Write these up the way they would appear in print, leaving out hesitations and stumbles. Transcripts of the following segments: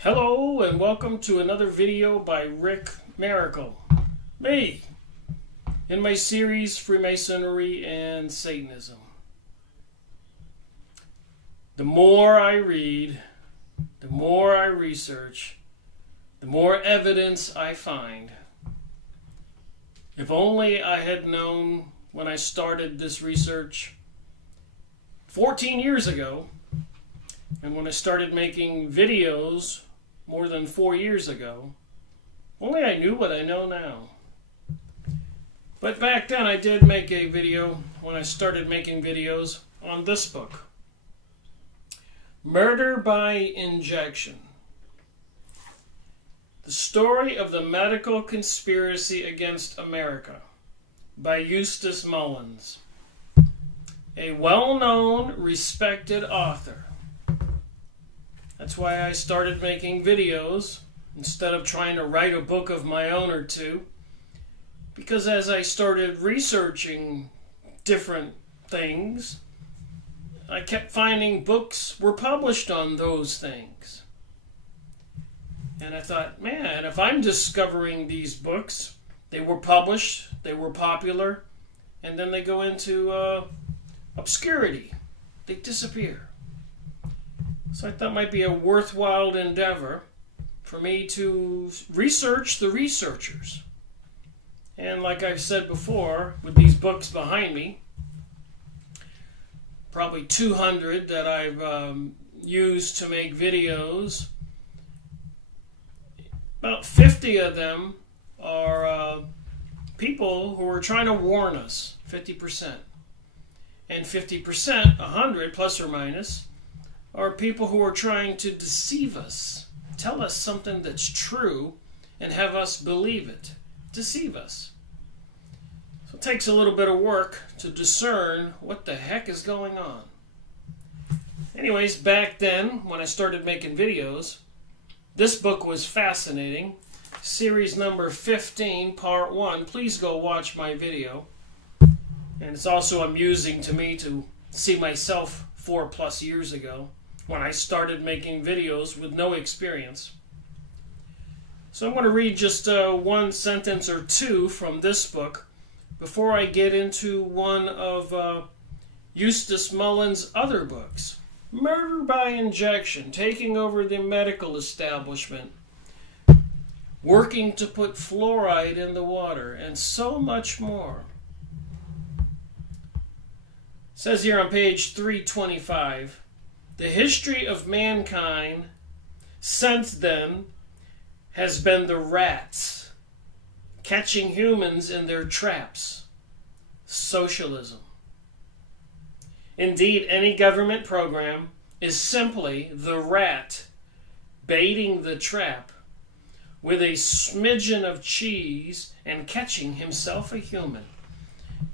Hello and welcome to another video by Rick Miracle, me, in my series Freemasonry and Satanism. The more I read, the more I research, the more evidence I find. If only I had known when I started this research 14 years ago, and when I started making videos more than 4 years ago, only I knew what I know now. But back then I did make a video when I started making videos on this book, Murder by Injection. The Story of the Medical Conspiracy Against America by Eustace Mullins, a well-known, respected author. That's why I started making videos instead of trying to write a book of my own or two, because as I started researching different things, I kept finding books were published on those things. And I thought, man, if I'm discovering these books, they were published, they were popular, and then they go into obscurity. They disappear. So I thought it might be a worthwhile endeavor for me to research the researchers. And like I've said before, with these books behind me, probably 200 that I've used to make videos, about 50 of them are people who are trying to warn us, 50%. And 50%, 100 plus or minus, are people who are trying to deceive us, tell us something that's true, and have us believe it, deceive us. So it takes a little bit of work to discern what the heck is going on. Anyways, back then, when I started making videos, this book was fascinating. Series number 15, part 1. Please go watch my video. And it's also amusing to me to see myself 4+ years ago, when I started making videos with no experience. So I'm going to read just one sentence or two from this book before I get into one of Eustace Mullins' other books, Murder by Injection, Taking Over the Medical Establishment, Working to Put Fluoride in the Water, and so much more. It says here on page 325, the history of mankind since then has been the rats catching humans in their traps. Socialism. Indeed, any government program is simply the rat baiting the trap with a smidgen of cheese and catching himself a human.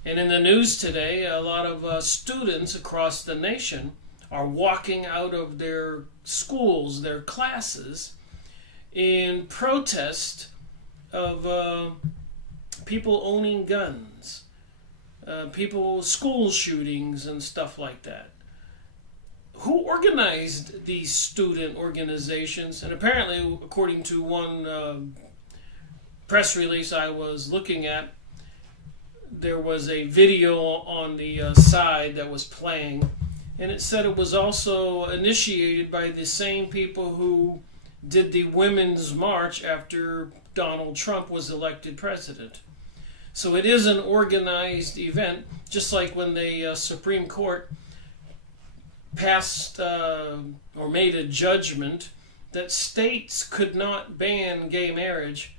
And in the news today, a lot of students across the nation are walking out of their schools, their classes, in protest of people owning guns, school shootings and stuff like that. Who organized these student organizations? And apparently, according to one press release I was looking at, there was a video on the side that was playing, and it said it was also initiated by the same people who did the Women's March after Donald Trump was elected president. So it is an organized event, just like when the Supreme Court passed or made a judgment that states could not ban gay marriage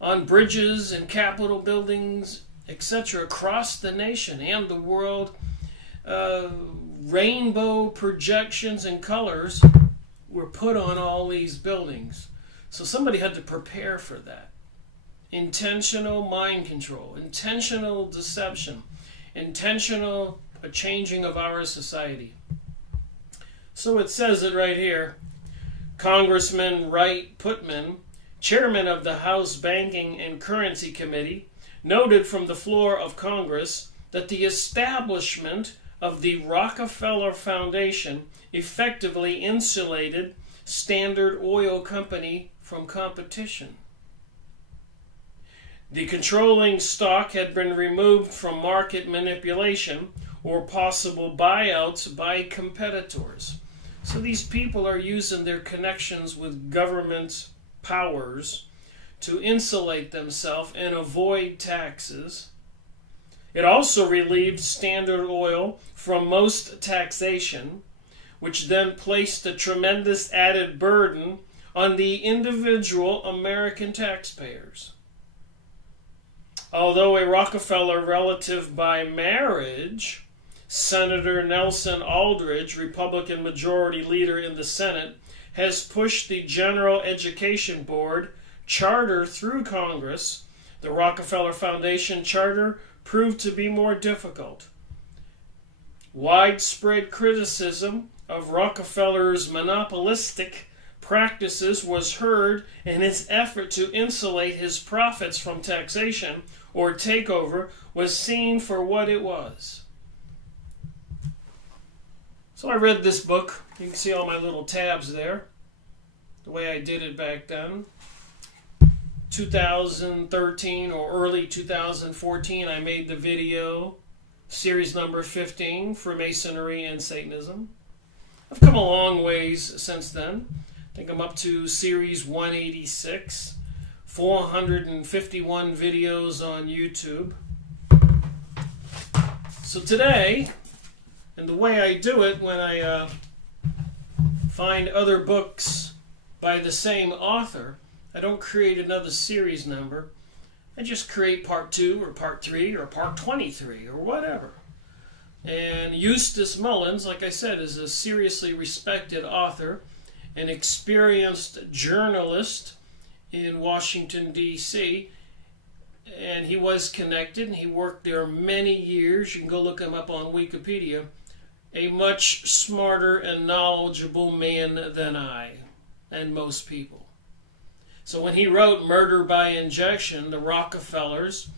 on bridges and Capitol buildings, etc., across the nation and the world. Rainbow projections and colors were put on all these buildings. So somebody had to prepare for that. Intentional mind control, intentional deception, intentional changing of our society. So it says it right here. Congressman Wright Putman, chairman of the House Banking and Currency Committee, noted from the floor of Congress that the establishment of the Rockefeller Foundation effectively insulated Standard Oil Company from competition. The controlling stock had been removed from market manipulation or possible buyouts by competitors. So these people are using their connections with government powers to insulate themselves and avoid taxes. It also relieved Standard Oil from most taxation, which then placed a tremendous added burden on the individual American taxpayers. Although a Rockefeller relative by marriage, Senator Nelson Aldrich, Republican Majority Leader in the Senate, has pushed the General Education Board charter through Congress. The Rockefeller Foundation charter proved to be more difficult. Widespread criticism of Rockefeller's monopolistic practices was heard in his effort to insulate his profits from taxation or takeover was seen for what it was. So I read this book. You can see all my little tabs there, the way I did it back then. 2013 or early 2014, I made the video, series number 15, Freemasonry and Satanism. I've come a long ways since then. I think I'm up to series 186, 451 videos on YouTube. So today, and the way I do it when I find other books by the same author, I don't create another series number. I just create part 2 or part 3 or part 23 or whatever. And Eustace Mullins, like I said, is a seriously respected author, an experienced journalist in Washington, D.C., and he was connected, and he worked there many years. You can go look him up on Wikipedia. A much smarter and knowledgeable man than I and most people. So when he wrote Murder by Injection, the Rockefellers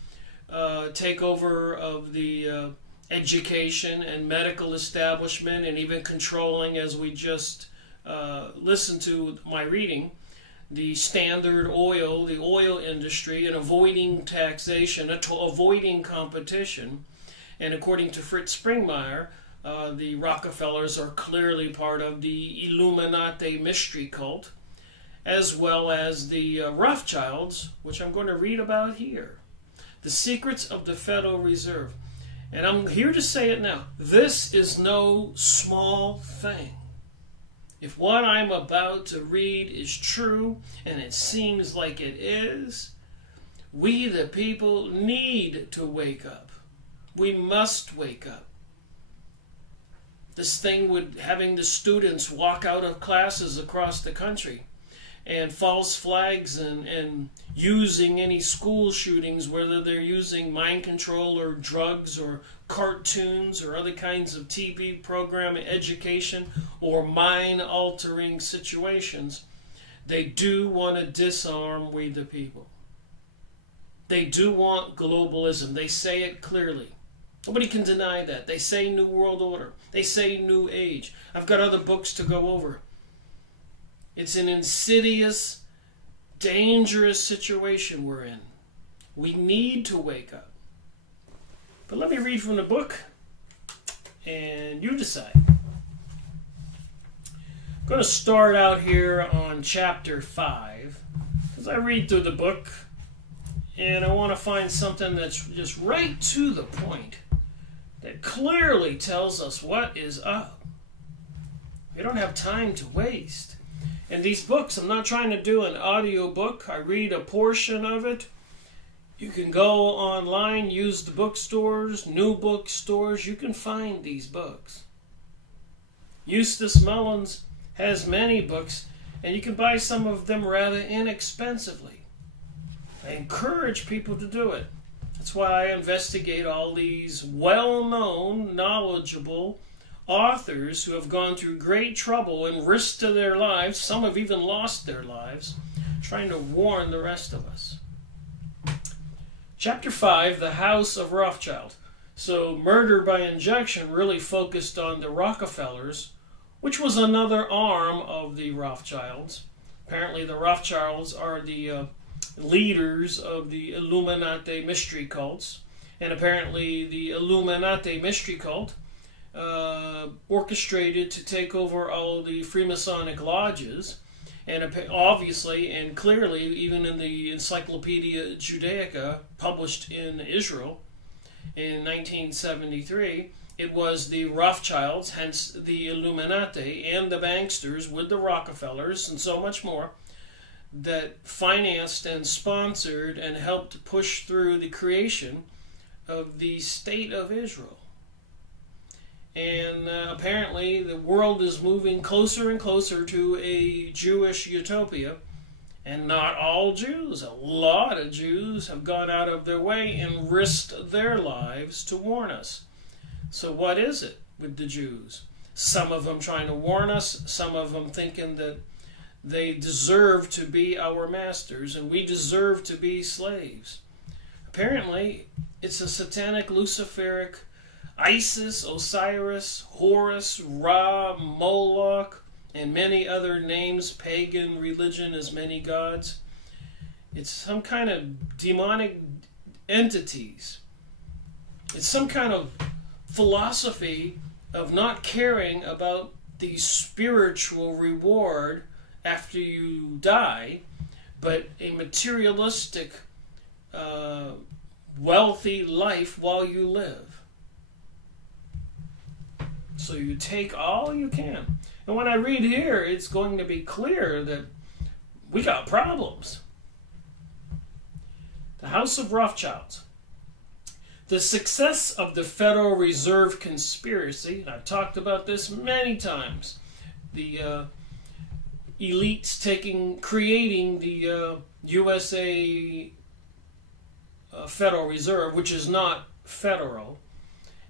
takeover of the education and medical establishment, and even controlling, as we just listened to my reading, the Standard Oil, the oil industry, and avoiding taxation, avoiding competition. And according to Fritz Springmeier, the Rockefellers are clearly part of the Illuminati mystery cult, as well as the Rothschilds, which I'm going to read about here. The Secrets of the Federal Reserve. And I'm here to say it now. This is no small thing. If what I'm about to read is true, and it seems like it is, we the people need to wake up. We must wake up. This thing with having the students walk out of classes across the country, and false flags, and using any school shootings, whether they're using mind control or drugs or cartoons or other kinds of TV program, education, or mind-altering situations, they do want to disarm we the people. They do want globalism. They say it clearly. Nobody can deny that. They say New World Order. They say New Age. I've got other books to go over. It's an insidious, dangerous situation we're in. We need to wake up. But let me read from the book, and you decide. I'm going to start out here on chapter 5, because I read through the book, and I want to find something that's just right to the point, that clearly tells us what is up. We don't have time to waste. And these books, I'm not trying to do an audio book. I read a portion of it. You can go online, use the bookstores, new bookstores. You can find these books. Eustace Mullins has many books, and you can buy some of them rather inexpensively. I encourage people to do it. That's why I investigate all these well-known, knowledgeable authors who have gone through great trouble and risk to their lives. Some have even lost their lives, trying to warn the rest of us. Chapter 5, The House of Rothschild. So Murder by Injection really focused on the Rockefellers, which was another arm of the Rothschilds. Apparently the Rothschilds are the leaders of the Illuminati mystery cults, and apparently the Illuminati mystery cult orchestrated to take over all the Freemasonic lodges, and obviously and clearly, even in the Encyclopedia Judaica published in Israel in 1973, it was the Rothschilds, hence the Illuminati, and the banksters with the Rockefellers and so much more, that financed and sponsored and helped push through the creation of the State of Israel. And apparently the world is moving closer and closer to a Jewish utopia. And not all Jews, a lot of Jews have gone out of their way and risked their lives to warn us. So what is it with the Jews? Some of them trying to warn us, some of them thinking that they deserve to be our masters and we deserve to be slaves. Apparently, it's a satanic, Luciferic, Isis, Osiris, Horus, Ra, Moloch, and many other names, pagan religion as many gods. It's some kind of demonic entities. It's some kind of philosophy of not caring about the spiritual reward after you die, but a materialistic, wealthy life while you live. So you take all you can. And when I read here, it's going to be clear that we got problems. The House of Rothschilds. The success of the Federal Reserve conspiracy, and I've talked about this many times, the elites creating the USA Federal Reserve, which is not federal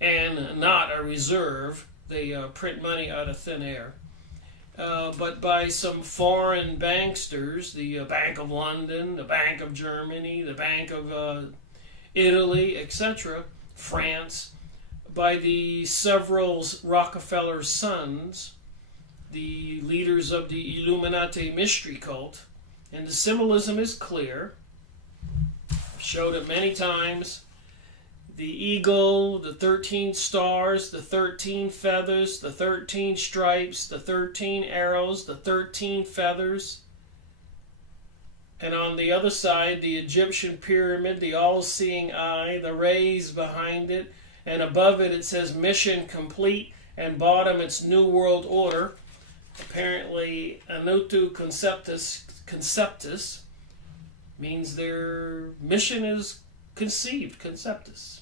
and not a reserve. They print money out of thin air. But by some foreign banksters, the Bank of London, the Bank of Germany, the Bank of Italy, etc., France, by the several Rockefeller sons, the leaders of the Illuminati mystery cult, and the symbolism is clear. I've showed it many times. The eagle, the 13 stars, the 13 feathers, the 13 stripes, the 13 arrows, the 13 feathers. And on the other side, the Egyptian pyramid, the all-seeing eye, the rays behind it, and above it, it says mission complete, and bottom, it's New World Order. Apparently, Anutu Conceptus means their mission is conceived, Conceptus.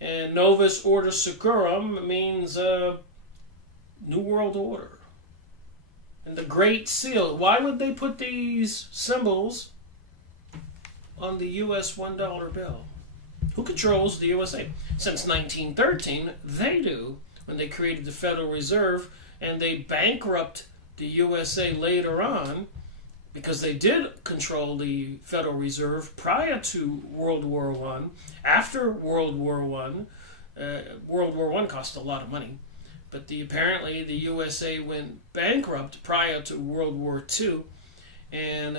And Novus Ordo Seclorum means New World Order. And the Great Seal. Why would they put these symbols on the U.S. $1 bill? Who controls the USA? Since 1913, they do, when they created the Federal Reserve, and they bankrupt the USA later on, because they did control the Federal Reserve prior to World War I. After World War I, World War I cost a lot of money. But apparently the USA went bankrupt prior to World War II, and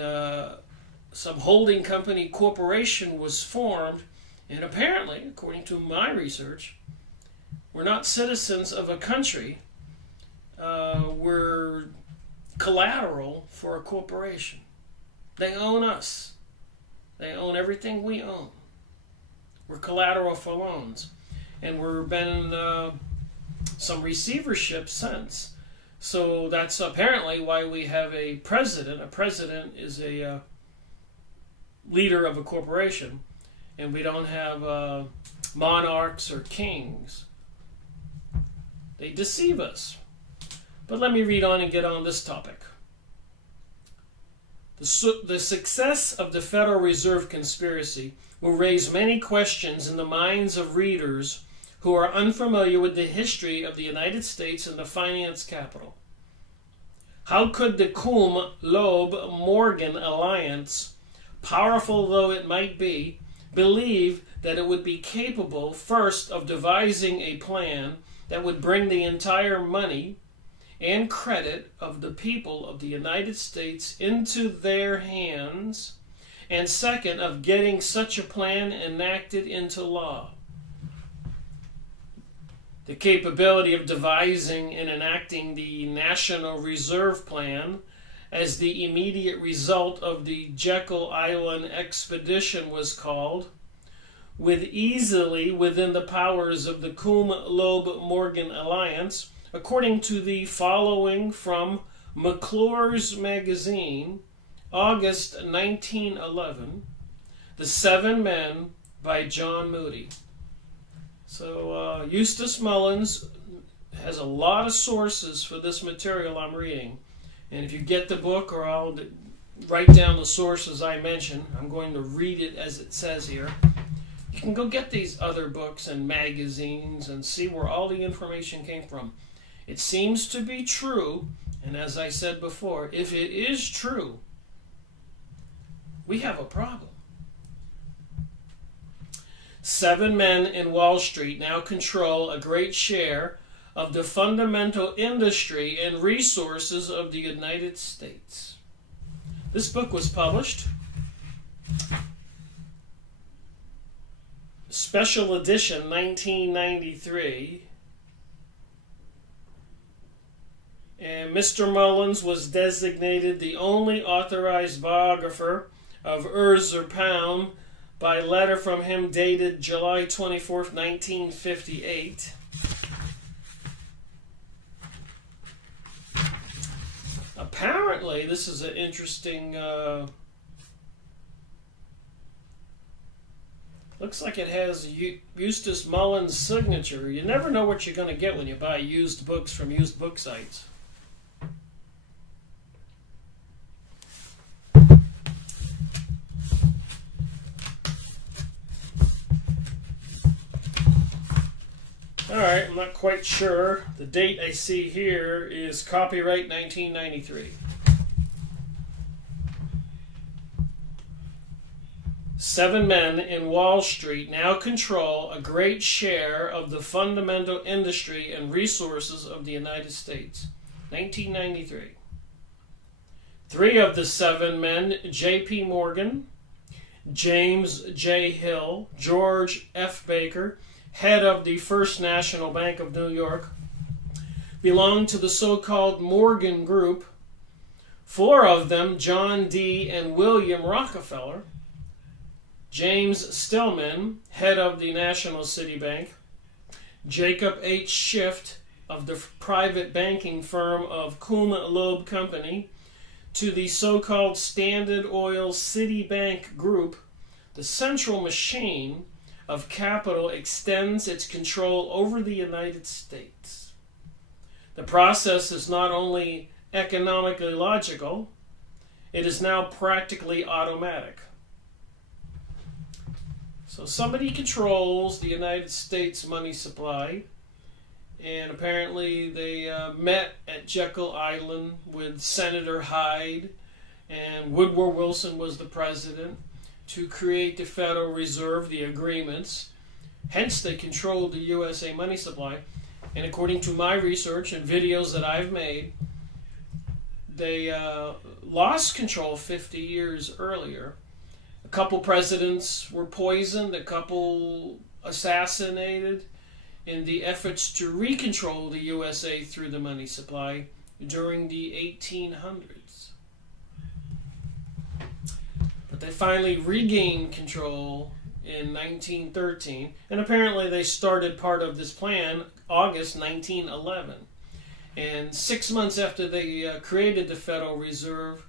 some holding company corporation was formed, and apparently, according to my research, we're not citizens of a country, we're collateral for a corporation. They own us. They own everything we own. We're collateral for loans. And we've been some receivership since. So that's apparently why we have a president. A president is a leader of a corporation, and we don't have monarchs or kings. They deceive us. But let me read on and get on this topic. The success of the Federal Reserve conspiracy will raise many questions in the minds of readers who are unfamiliar with the history of the United States and the finance capital. How could the Coombe-Loeb-Morgan alliance, powerful though it might be, believe that it would be capable first of devising a plan that would bring the entire money and credit of the people of the United States into their hands, and second, of getting such a plan enacted into law. The capability of devising and enacting the National Reserve Plan as the immediate result of the Jekyll Island expedition was called, with easily within the powers of the Coombe-Loeb-Morgan Alliance, according to the following from McClure's magazine, August 1911, The Seven Men by John Moody. So Eustace Mullins has a lot of sources for this material I'm reading. And if you get the book, or I'll write down the sources I mentioned, I'm going to read it as it says here. You can go get these other books and magazines and see where all the information came from. It seems to be true, and as I said before, if it is true, we have a problem. 7 men in Wall Street now control a great share of the fundamental industry and resources of the United States. This book was published, special edition 1993, and Mr. Mullins was designated the only authorized biographer of Ernest Pound by letter from him dated July 24th, 1958. Apparently, this is an interesting, looks like it has Eustace Mullins' signature. You never know what you're going to get when you buy used books from used book sites. Alright, I'm not quite sure. The date I see here is copyright 1993. 7 men in Wall Street now control a great share of the fundamental industry and resources of the United States. 1993. 3 of the 7 men, J.P. Morgan, James J. Hill, George F. Baker, head of the First National Bank of New York, belonged to the so-called Morgan Group. 4 of them, John D. and William Rockefeller, James Stillman, head of the National City Bank, Jacob H. Schiff of the private banking firm of Coombe-Loeb Company, to the so-called Standard Oil Citibank Group. The central machine of capital extends its control over the United States. The process is not only economically logical, it is now practically automatic. So somebody controls the United States money supply, and apparently they met at Jekyll Island with Senator Hyde, and Woodrow Wilson was the president, to create the Federal Reserve, the agreements. Hence, they controlled the USA money supply. And according to my research and videos that I've made, they lost control 50 years earlier. A couple presidents were poisoned, a couple assassinated in the efforts to recontrol the USA through the money supply during the 1800s. But they finally regained control in 1913, and apparently they started part of this plan August 1911. And 6 months after they created the Federal Reserve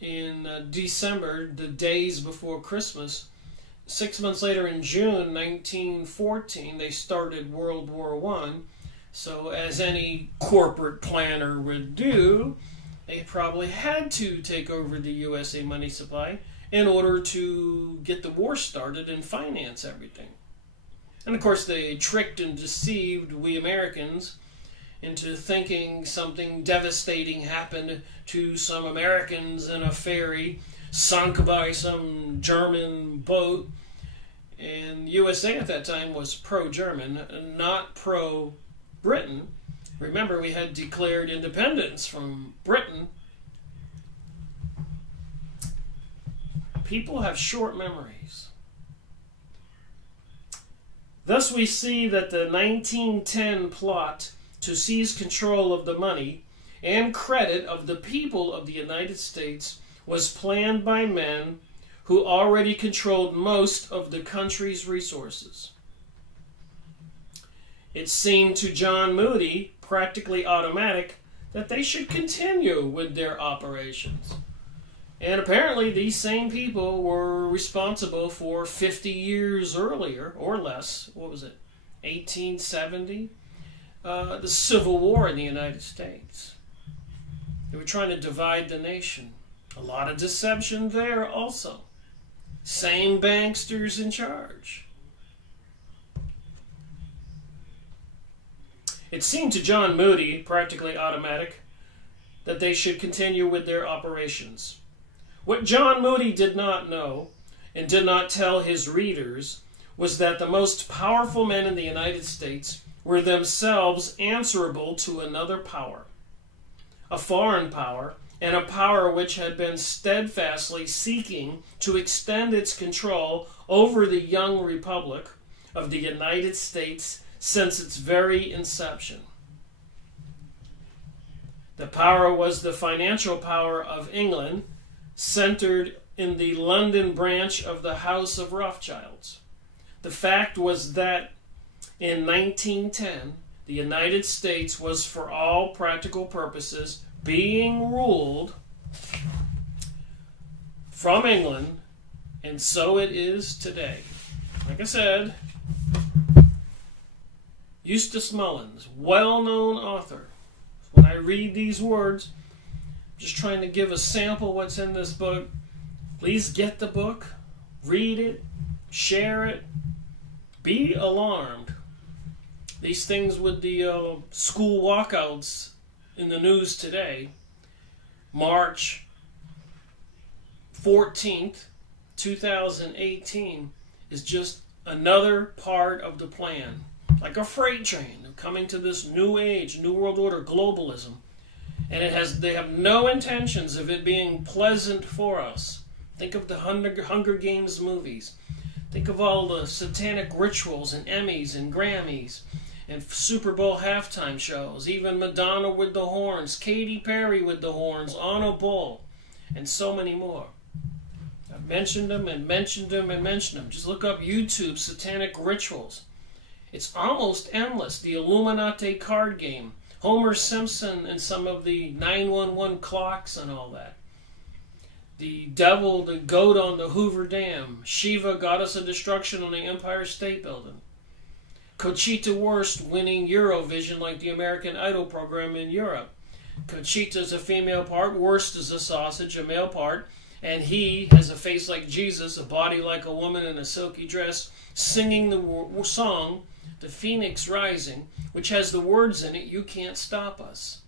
in December, the days before Christmas, 6 months later in June 1914, they started World War I. So as any corporate planner would do, they probably had to take over the USA money supply in order to get the war started and finance everything. And of course they tricked and deceived we Americans into thinking something devastating happened to some Americans in a ferry sunk by some German boat. And USA at that time was pro-German, not pro-Britain. Remember, we had declared independence from Britain. People have short memories. Thus we see that the 1910 plot to seize control of the money and credit of the people of the United States was planned by men who already controlled most of the country's resources. It seemed to John Moody practically automatic that they should continue with their operations. And apparently these same people were responsible for 50 years earlier, or less, what was it, 1870? The Civil War in the United States. They were trying to divide the nation. A lot of deception there also. Same banksters in charge. It seemed to John Moody practically automatic that they should continue with their operations. What John Moody did not know and did not tell his readers was that the most powerful men in the United States were themselves answerable to another power, a foreign power, and a power which had been steadfastly seeking to extend its control over the young republic of the United States since its very inception. The power was the financial power of England, centered in the London branch of the House of Rothschilds. The fact was that in 1910, the United States was for all practical purposes being ruled from England, and so it is today. Like I said, Eustace Mullins, well-known author. When I read these words, just trying to give a sample what's in this book. Please get the book, read it, share it, be alarmed. These things with the school walkouts in the news today, March 14th, 2018, is just another part of the plan. Like a freight train of coming to this new age, new world order, globalism. And they have no intentions of it being pleasant for us. Think of the Hunger Games movies. Think of all the satanic rituals and Emmys and Grammys and Super Bowl halftime shows. Even Madonna with the horns, Katy Perry with the horns on a bull, and so many more. I've mentioned them and mentioned them and mentioned them. Just look up YouTube satanic rituals. It's almost endless. The Illuminati card game. Homer Simpson and some of the 911 clocks and all that. The devil, the goat on the Hoover Dam. Shiva, goddess of destruction on the Empire State Building. Conchita Wurst winning Eurovision like the American Idol program in Europe. Conchita's a female part, Wurst is a sausage, a male part, and he has a face like Jesus, a body like a woman in a silky dress, singing the song, The Phoenix Rising, which has the words in it, "You Can't Stop Us."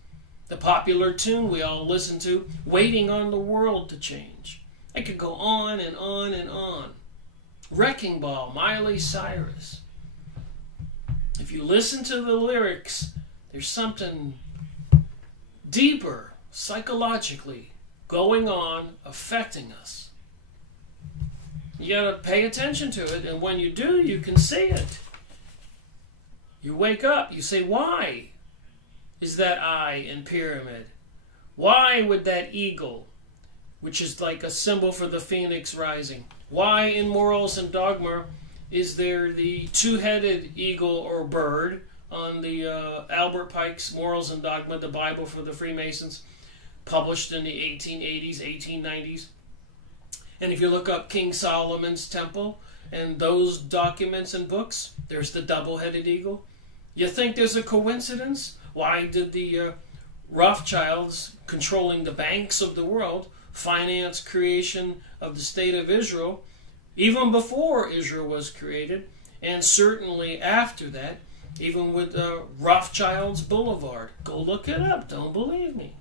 The popular tune we all listen to, "Waiting on the World to Change." I could go on and on and on. Wrecking Ball, Miley Cyrus. If you listen to the lyrics, there's something deeper, psychologically, going on, affecting us. You gotta pay attention to it, and when you do, you can see it. You wake up, you say, why is that eye in pyramid? Why would that eagle, which is like a symbol for the phoenix rising? Why in Morals and Dogma is there the two-headed eagle or bird on the Albert Pike's Morals and Dogma, the Bible for the Freemasons, published in the 1880s, 1890s? And if you look up King Solomon's Temple and those documents and books, there's the double-headed eagle. You think there's a coincidence? Why did the Rothschilds, controlling the banks of the world, finance creation of the State of Israel, even before Israel was created, and certainly after that, even with Rothschilds Boulevard? Go look it up, don't believe me.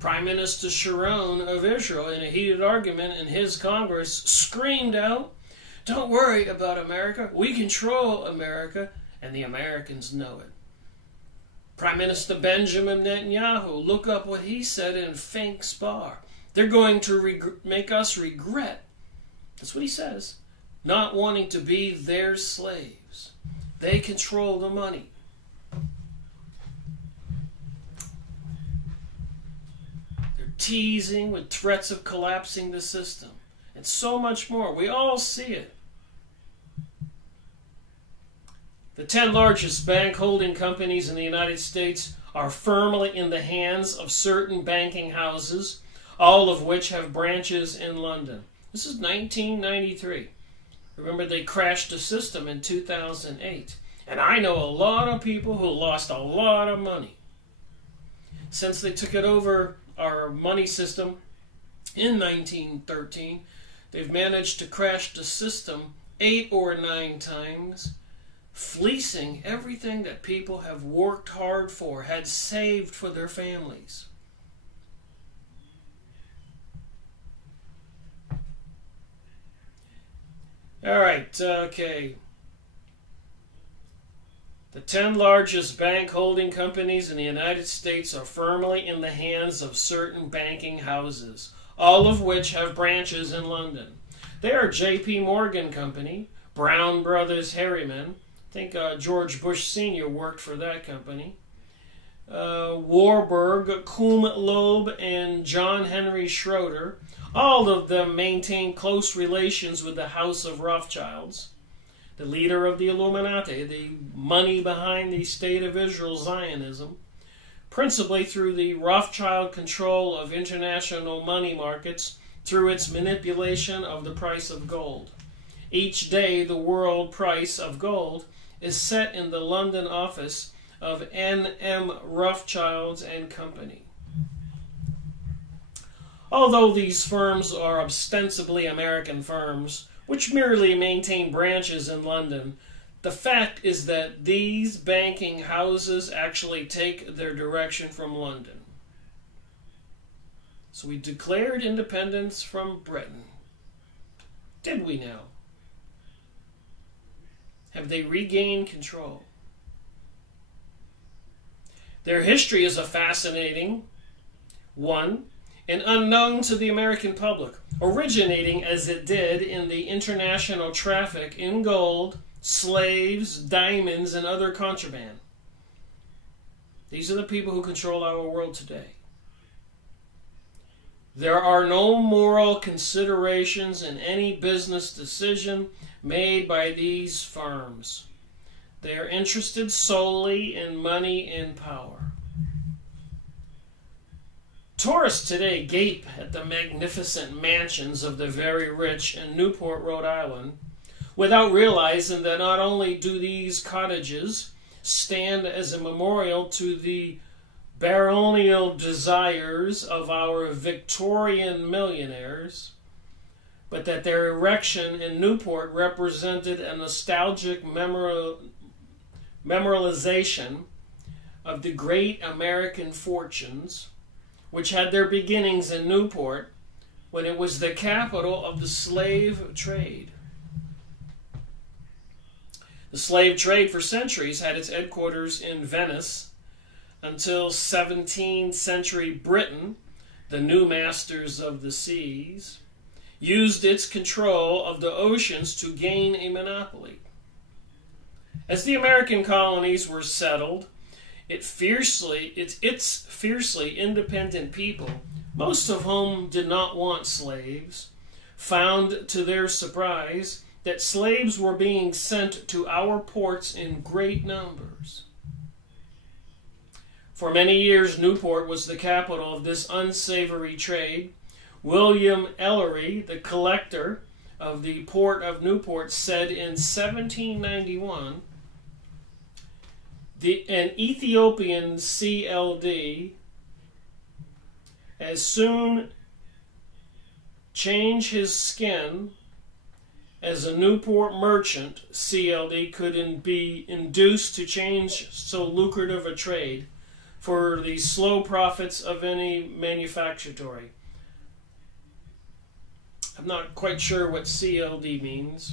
Prime Minister Sharon of Israel, in a heated argument in his Congress, screamed out, "Don't worry about America. We control America," and the Americans know it. Prime Minister Benjamin Netanyahu, look up what he said in Finks Bar. They're going to make us regret, that's what he says, not wanting to be their slaves. They control the money. They're teasing with threats of collapsing the system. And so much more. We all see it. The 10 largest bank holding companies in the United States are firmly in the hands of certain banking houses, all of which have branches in London. This is 1993. Remember, they crashed the system in 2008. And I know a lot of people who lost a lot of money. Since they took it over, our money system, in 1913, they've managed to crash the system 8 or 9 times, fleecing everything that people have worked hard for, had saved for their families. All right, okay. The 10 largest bank holding companies in the United States are firmly in the hands of certain banking houses, all of which have branches in London. They are J.P. Morgan Company, Brown Brothers Harriman. I think George Bush Sr. worked for that company. Warburg, Kuhn Loeb, and John Henry Schroeder. All of them maintain close relations with the House of Rothschilds, the leader of the Illuminati, the money behind the State of Israel Zionism, principally through the Rothschild control of international money markets through its manipulation of the price of gold. Each day, the world price of gold is set in the London office of N.M. Rothschilds and Company. Although these firms are ostensibly American firms, which merely maintain branches in London, the fact is that these banking houses actually take their direction from London. So we declared independence from Britain. Did we now? Have they regained control? Their history is a fascinating one and unknown to the American public, originating as it did in the international traffic in gold, slaves, diamonds, and other contraband. These are the people who control our world today. There are no moral considerations in any business decision made by these firms. They are interested solely in money and power. Tourists today gape at the magnificent mansions of the very rich in Newport, Rhode Island, without realizing that not only do these cottages stand as a memorial to the baronial desires of our Victorian millionaires, but that their erection in Newport represented a nostalgic memorialization of the great American fortunes, which had their beginnings in Newport when it was the capital of the slave trade. The slave trade for centuries had its headquarters in Venice until 17th century Britain, the new masters of the seas, used its control of the oceans to gain a monopoly. As the American colonies were settled, its fiercely independent people, most of whom did not want slaves, found to their surprise that slaves were being sent to our ports in great numbers. For many years, Newport was the capital of this unsavory trade. William Ellery, the collector of the port of Newport, said in 1791, an Ethiopian CLD as soon change his skin as a Newport merchant CLD could be induced to change so lucrative a trade for the slow profits of any manufactory. I'm not quite sure what CLD means.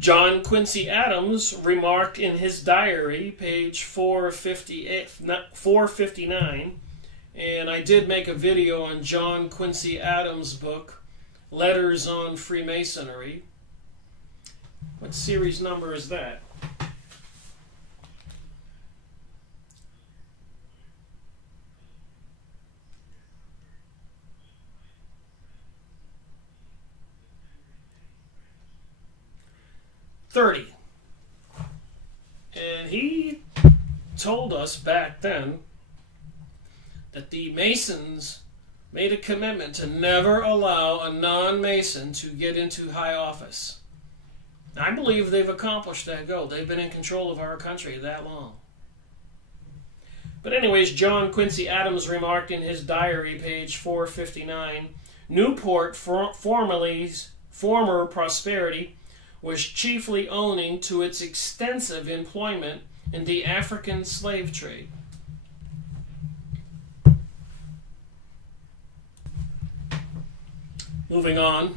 John Quincy Adams remarked in his diary, page 459, and I did make a video on John Quincy Adams' book, Letters on Freemasonry. What series number is that? .30. And he told us back then that the Masons made a commitment to never allow a non-Mason to get into high office. I believe they've accomplished that goal. They've been in control of our country that long. But anyways, John Quincy Adams remarked in his diary, page 459, Newport, former prosperity, was chiefly owing to its extensive employment in the African slave trade. Moving on.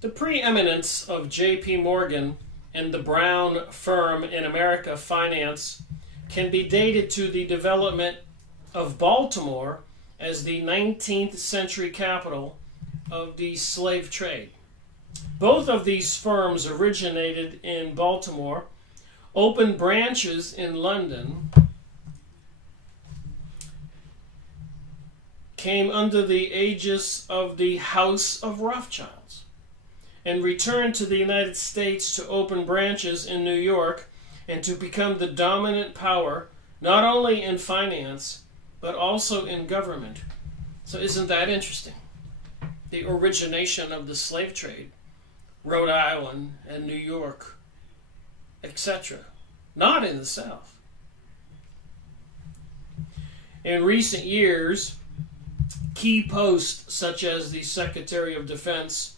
The preeminence of J.P. Morgan and the Brown firm in America finance can be dated to the development of Baltimore as the 19th century capital of the slave trade. Both of these firms originated in Baltimore, opened branches in London, came under the aegis of the House of Rothschilds, and returned to the United States to open branches in New York and to become the dominant power, not only in finance, but also in government. So isn't that interesting? The origination of the slave trade, Rhode Island and New York, etc. Not in the South. In recent years, key posts such as the Secretary of Defense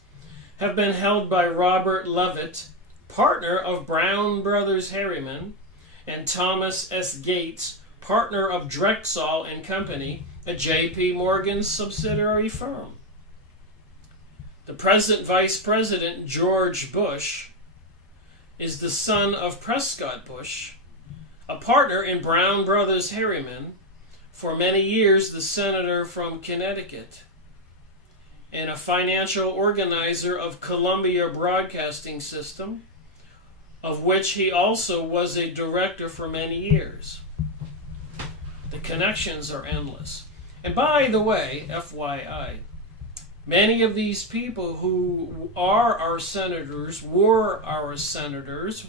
have been held by Robert Levitt, partner of Brown Brothers Harriman, and Thomas S. Gates, partner of Drexel and Company, a J.P. Morgan subsidiary firm. The present Vice President, George Bush, is the son of Prescott Bush, a partner in Brown Brothers Harriman, for many years the senator from Connecticut, and a financial organizer of Columbia Broadcasting System, of which he also was a director for many years. The connections are endless. And by the way, FYI, many of these people who are our senators, were our senators,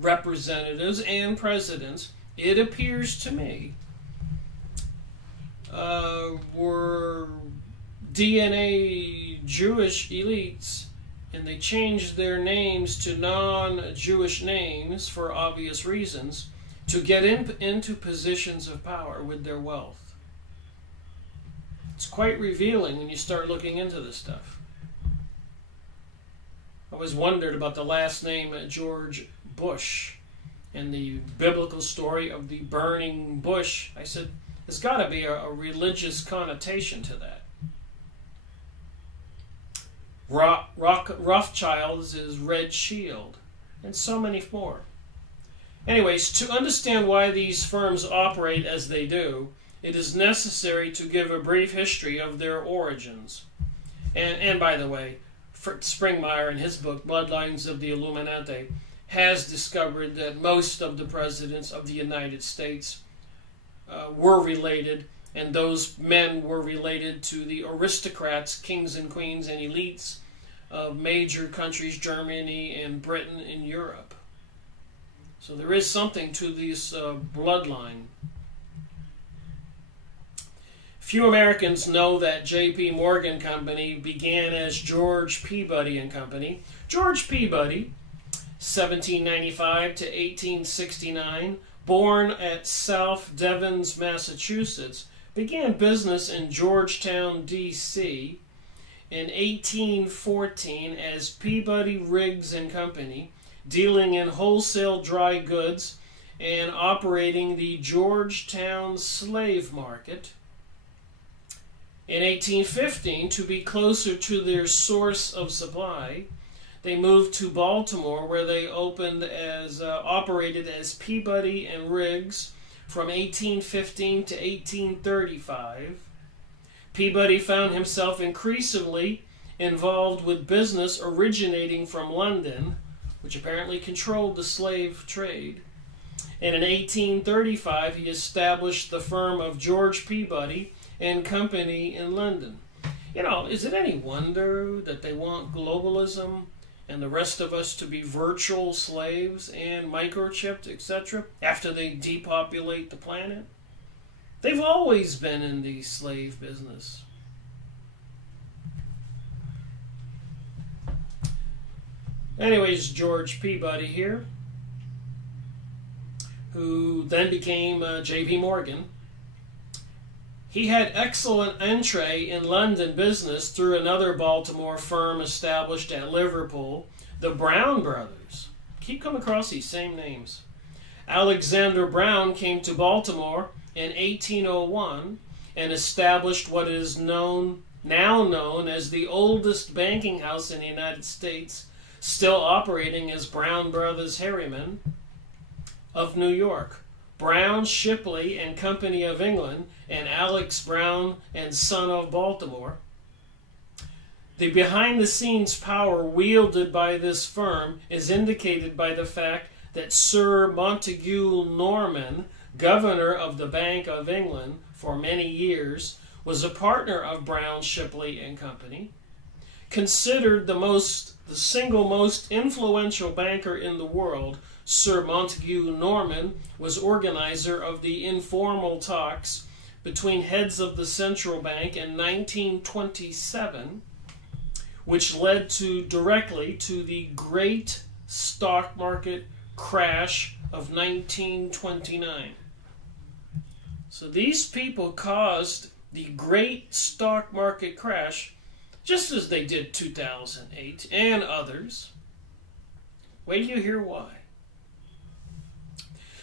representatives, and presidents, it appears to me, were DNA Jewish elites, and they changed their names to non-Jewish names for obvious reasons to get into positions of power with their wealth. It's quite revealing when you start looking into this stuff. I always wondered about the last name George Bush and the biblical story of the burning bush. I said, there's got to be a religious connotation to that. Rothschilds is Red Shield, and so many more. Anyways, to understand why these firms operate as they do, it is necessary to give a brief history of their origins. And by the way, Springmeyer, in his book, Bloodlines of the Illuminati, has discovered that most of the presidents of the United States were related, and those men were related to the aristocrats, kings and queens, and elites of major countries, Germany and Britain and Europe. So there is something to this bloodline. Few Americans know that J.P. Morgan Company began as George Peabody and Company. George Peabody, 1795 to 1869, born at South Devens, Massachusetts, began business in Georgetown, D.C. in 1814 as Peabody Riggs and Company, dealing in wholesale dry goods and operating the Georgetown slave market. In 1815, to be closer to their source of supply, they moved to Baltimore, where they operated as Peabody and Riggs from 1815 to 1835. Peabody found himself increasingly involved with business originating from London, which apparently controlled the slave trade. And in 1835, he established the firm of George Peabody and Company in London. You know, is it any wonder that they want globalism and the rest of us to be virtual slaves and microchipped, etc., after they depopulate the planet? They've always been in the slave business. Anyways, George Peabody here, who then became J.P. Morgan. He had excellent entree in London business through another Baltimore firm established at Liverpool, the Brown Brothers. Keep coming across these same names. Alexander Brown came to Baltimore in 1801 and established what is now known as the oldest banking house in the United States, still operating as Brown Brothers Harriman of New York, Brown, Shipley and Company of England, and Alex Brown and Son of Baltimore. The behind-the-scenes power wielded by this firm is indicated by the fact that Sir Montague Norman, governor of the Bank of England for many years, was a partner of Brown, Shipley and Company. Considered the single most influential banker in the world, Sir Montague Norman was organizer of the informal talks between heads of the central bank in 1927, which led directly to the great stock market crash of 1929. So these people caused the great stock market crash, just as they did 2008 and others. Wait till you hear why.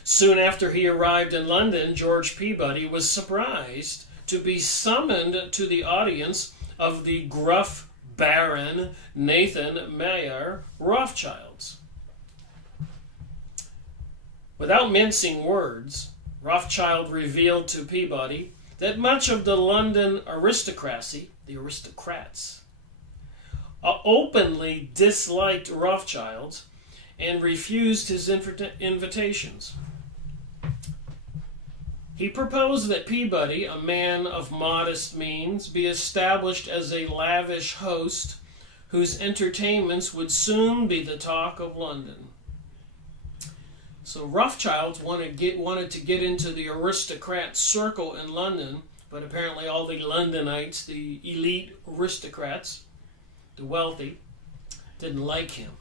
Soon after he arrived in London, George Peabody was surprised to be summoned to the audience of the gruff Baron Nathan Mayer Rothschilds. Without mincing words, Rothschild revealed to Peabody that much of the London aristocracy, the aristocrats, openly disliked Rothschild and refused his invitations. He proposed that Peabody, a man of modest means, be established as a lavish host whose entertainments would soon be the talk of London. So Rothschild wanted to get into the aristocrat circle in London, but apparently all the Londonites, the elite aristocrats, the wealthy, didn't like him.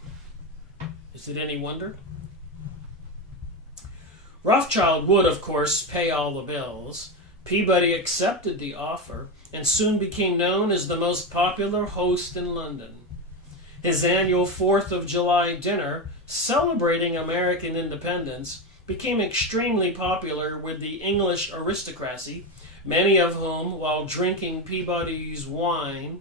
Is it any wonder? Rothschild would, of course, pay all the bills. Peabody accepted the offer and soon became known as the most popular host in London. His annual 4th of July dinner, celebrating American independence, became extremely popular with the English aristocracy, many of whom, while drinking Peabody's wine,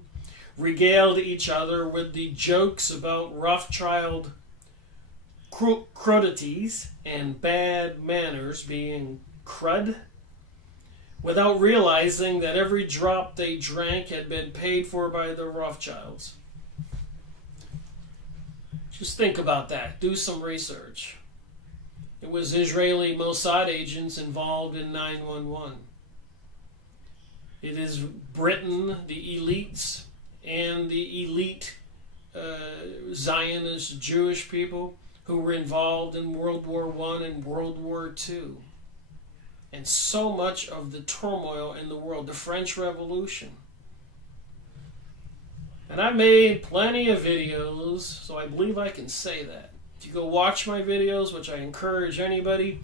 regaled each other with the jokes about Rothschild crudities and bad manners, being crud, without realizing that every drop they drank had been paid for by the Rothschilds. Just think about that. Do some research. It was Israeli Mossad agents involved in 9/11. It is Britain, the elites, and the elite Zionist Jewish people who were involved in World War I and World War II. And so much of the turmoil in the world, the French Revolution. And I made plenty of videos, so I believe I can say that. If you go watch my videos, which I encourage anybody,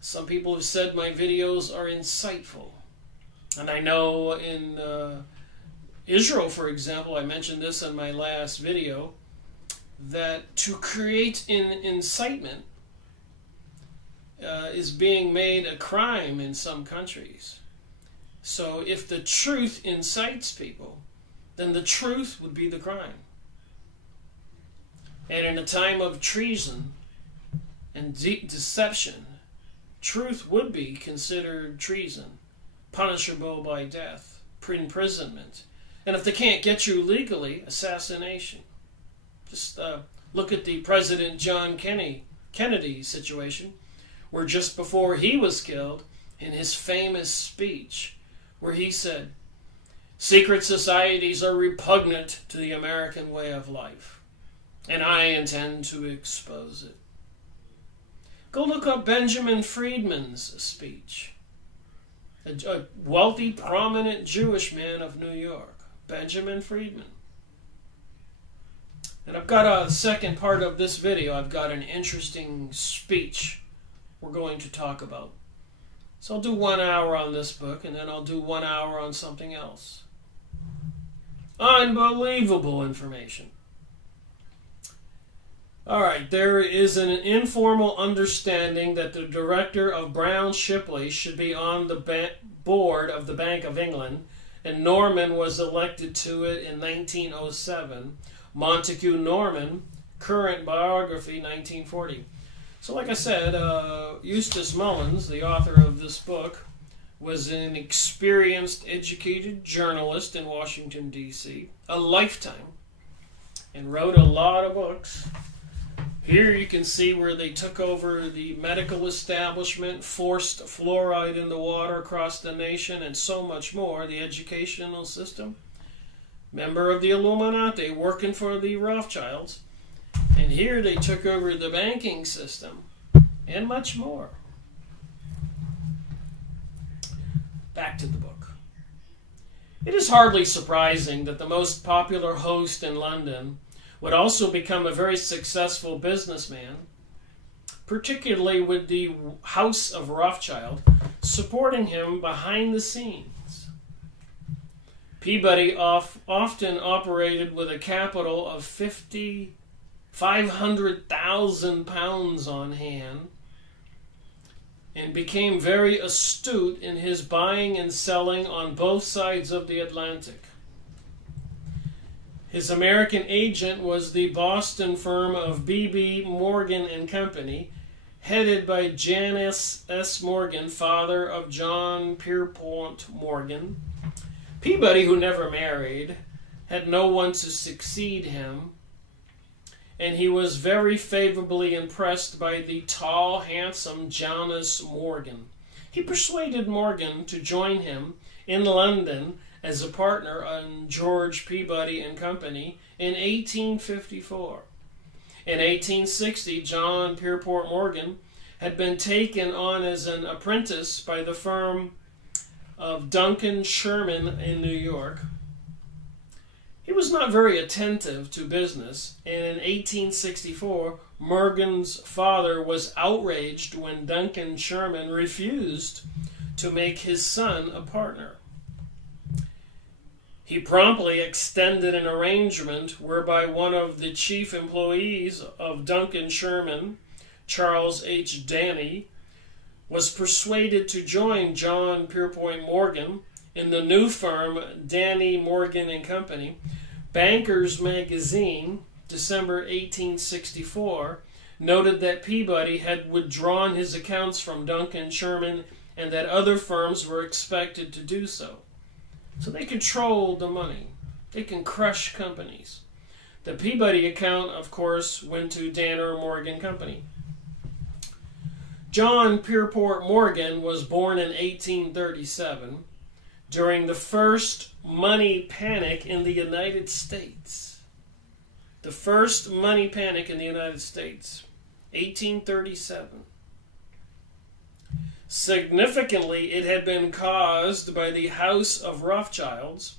some people have said my videos are insightful. And I know in Israel, for example, I mentioned this in my last video, that to create incitement is being made a crime in some countries. So if the truth incites people, then the truth would be the crime. And in a time of treason and deception, truth would be considered treason, punishable by death, imprisonment, and if they can't get you legally, assassination. Just look at the President John Kennedy situation, where just before he was killed, in his famous speech, where he said, "Secret societies are repugnant to the American way of life, and I intend to expose it." Go look up Benjamin Friedman's speech. A wealthy, prominent Jewish man of New York, Benjamin Friedman. And I've got a second part of this video. I've got an interesting speech we're going to talk about. So I'll do 1 hour on this book, and then I'll do 1 hour on something else. Unbelievable information. All right, there is an informal understanding that the director of Brown Shipley should be on the board of the Bank of England, and Norman was elected to it in 1907. Montague Norman, current biography, 1940. So like I said, Eustace Mullins, the author of this book, was an experienced, educated journalist in Washington, D.C., a lifetime, and wrote a lot of books. Here you can see where they took over the medical establishment, forced fluoride in the water across the nation, and so much more, the educational system. Member of the Illuminati, working for the Rothschilds. And here they took over the banking system, and much more. Back to the book. It is hardly surprising that the most popular host in London would also become a very successful businessman, particularly with the House of Rothschild supporting him behind the scenes. Peabody often operated with a capital of £500,000 on hand and became very astute in his buying and selling on both sides of the Atlantic. His American agent was the Boston firm of B.B. Morgan and Company, headed by Janus S. Morgan, father of John Pierpont Morgan. Peabody, who never married, had no one to succeed him, and he was very favorably impressed by the tall, handsome Janus Morgan. He persuaded Morgan to join him in London as a partner on George Peabody and Company in 1854. In 1860, John Pierpont Morgan had been taken on as an apprentice by the firm of Duncan Sherman in New York. He was not very attentive to business, and in 1864, Morgan's father was outraged when Duncan Sherman refused to make his son a partner. He promptly extended an arrangement whereby one of the chief employees of Duncan Sherman, Charles H. Danny, was persuaded to join John Pierpont Morgan in the new firm Danny Morgan and Company. Bankers Magazine, December 1864, noted that Peabody had withdrawn his accounts from Duncan Sherman and that other firms were expected to do so. So they control the money. They can crush companies. The Peabody account, of course, went to Danner Morgan Company. John Pierpont Morgan was born in 1837 during the first money panic in the United States. The first money panic in the United States, 1837. Significantly, it had been caused by the House of Rothschilds,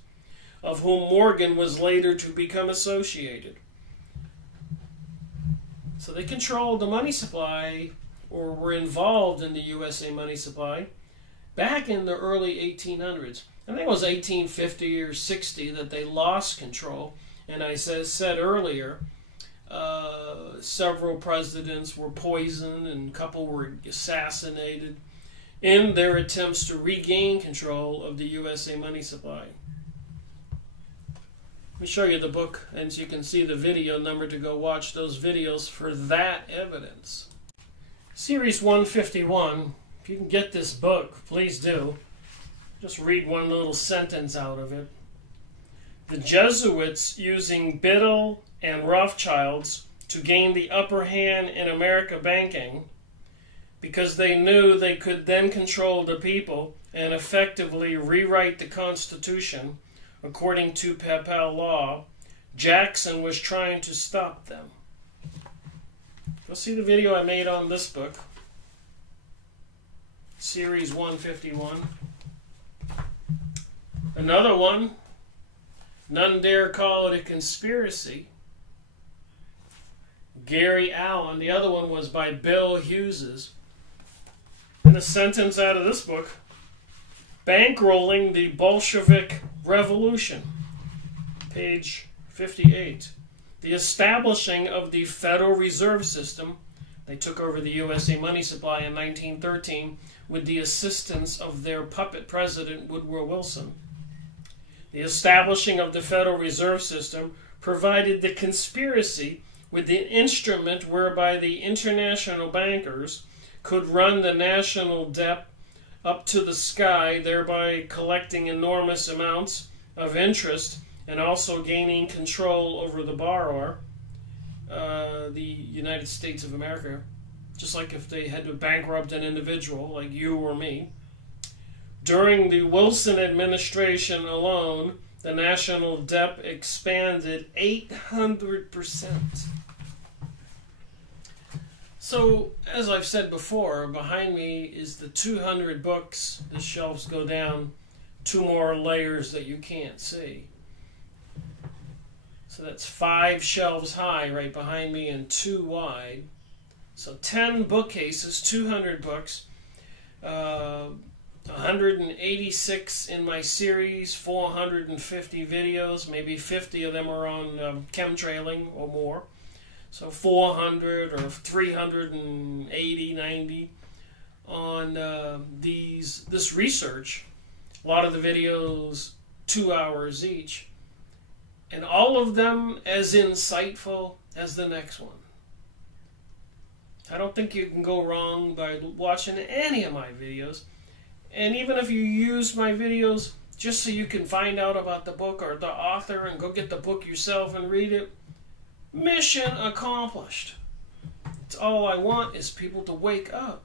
of whom Morgan was later to become associated. So they controlled the money supply, or were involved in the USA money supply, back in the early 1800s. I think it was 1850 or 60 that they lost control. And I said earlier, several presidents were poisoned and a couple were assassinated in their attempts to regain control of the USA money supply. Let me show you the book, and you can see the video number to go watch those videos for that evidence. Series 151, if you can get this book, please do. Just read one little sentence out of it. The Jesuits, using Biddle and Rothschilds to gain the upper hand in America banking, because they knew they could then control the people and effectively rewrite the Constitution according to papal law, Jackson was trying to stop them. Go see the video I made on this book, Series 151. Another one, none dare call it a conspiracy. Gary Allen. The other one was by Bill Hughes. And a sentence out of this book, Bankrolling the Bolshevik Revolution, page 58. The establishing of the Federal Reserve System. They took over the USA money supply in 1913 with the assistance of their puppet president, Woodrow Wilson. The establishing of the Federal Reserve System provided the conspiracy with the instrument whereby the international bankers could run the national debt up to the sky, thereby collecting enormous amounts of interest and also gaining control over the borrower, the United States of America, just like if they had to bankrupt an individual like you or me. During the Wilson administration alone, the national debt expanded 800%. So, as I've said before, behind me is the 200 books. The shelves go down 2 more layers that you can't see. So that's 5 shelves high right behind me and 2 wide. So 10 bookcases, 200 books, 186 in my series, 450 videos, maybe 50 of them are on chemtrailing or more. So 400 or 380, 90 on this research. A lot of the videos 2 hours each. And all of them as insightful as the next one. I don't think you can go wrong by watching any of my videos. And even if you use my videos just so you can find out about the book or the author and go get the book yourself and read it, mission accomplished. It's all I want is people to wake up.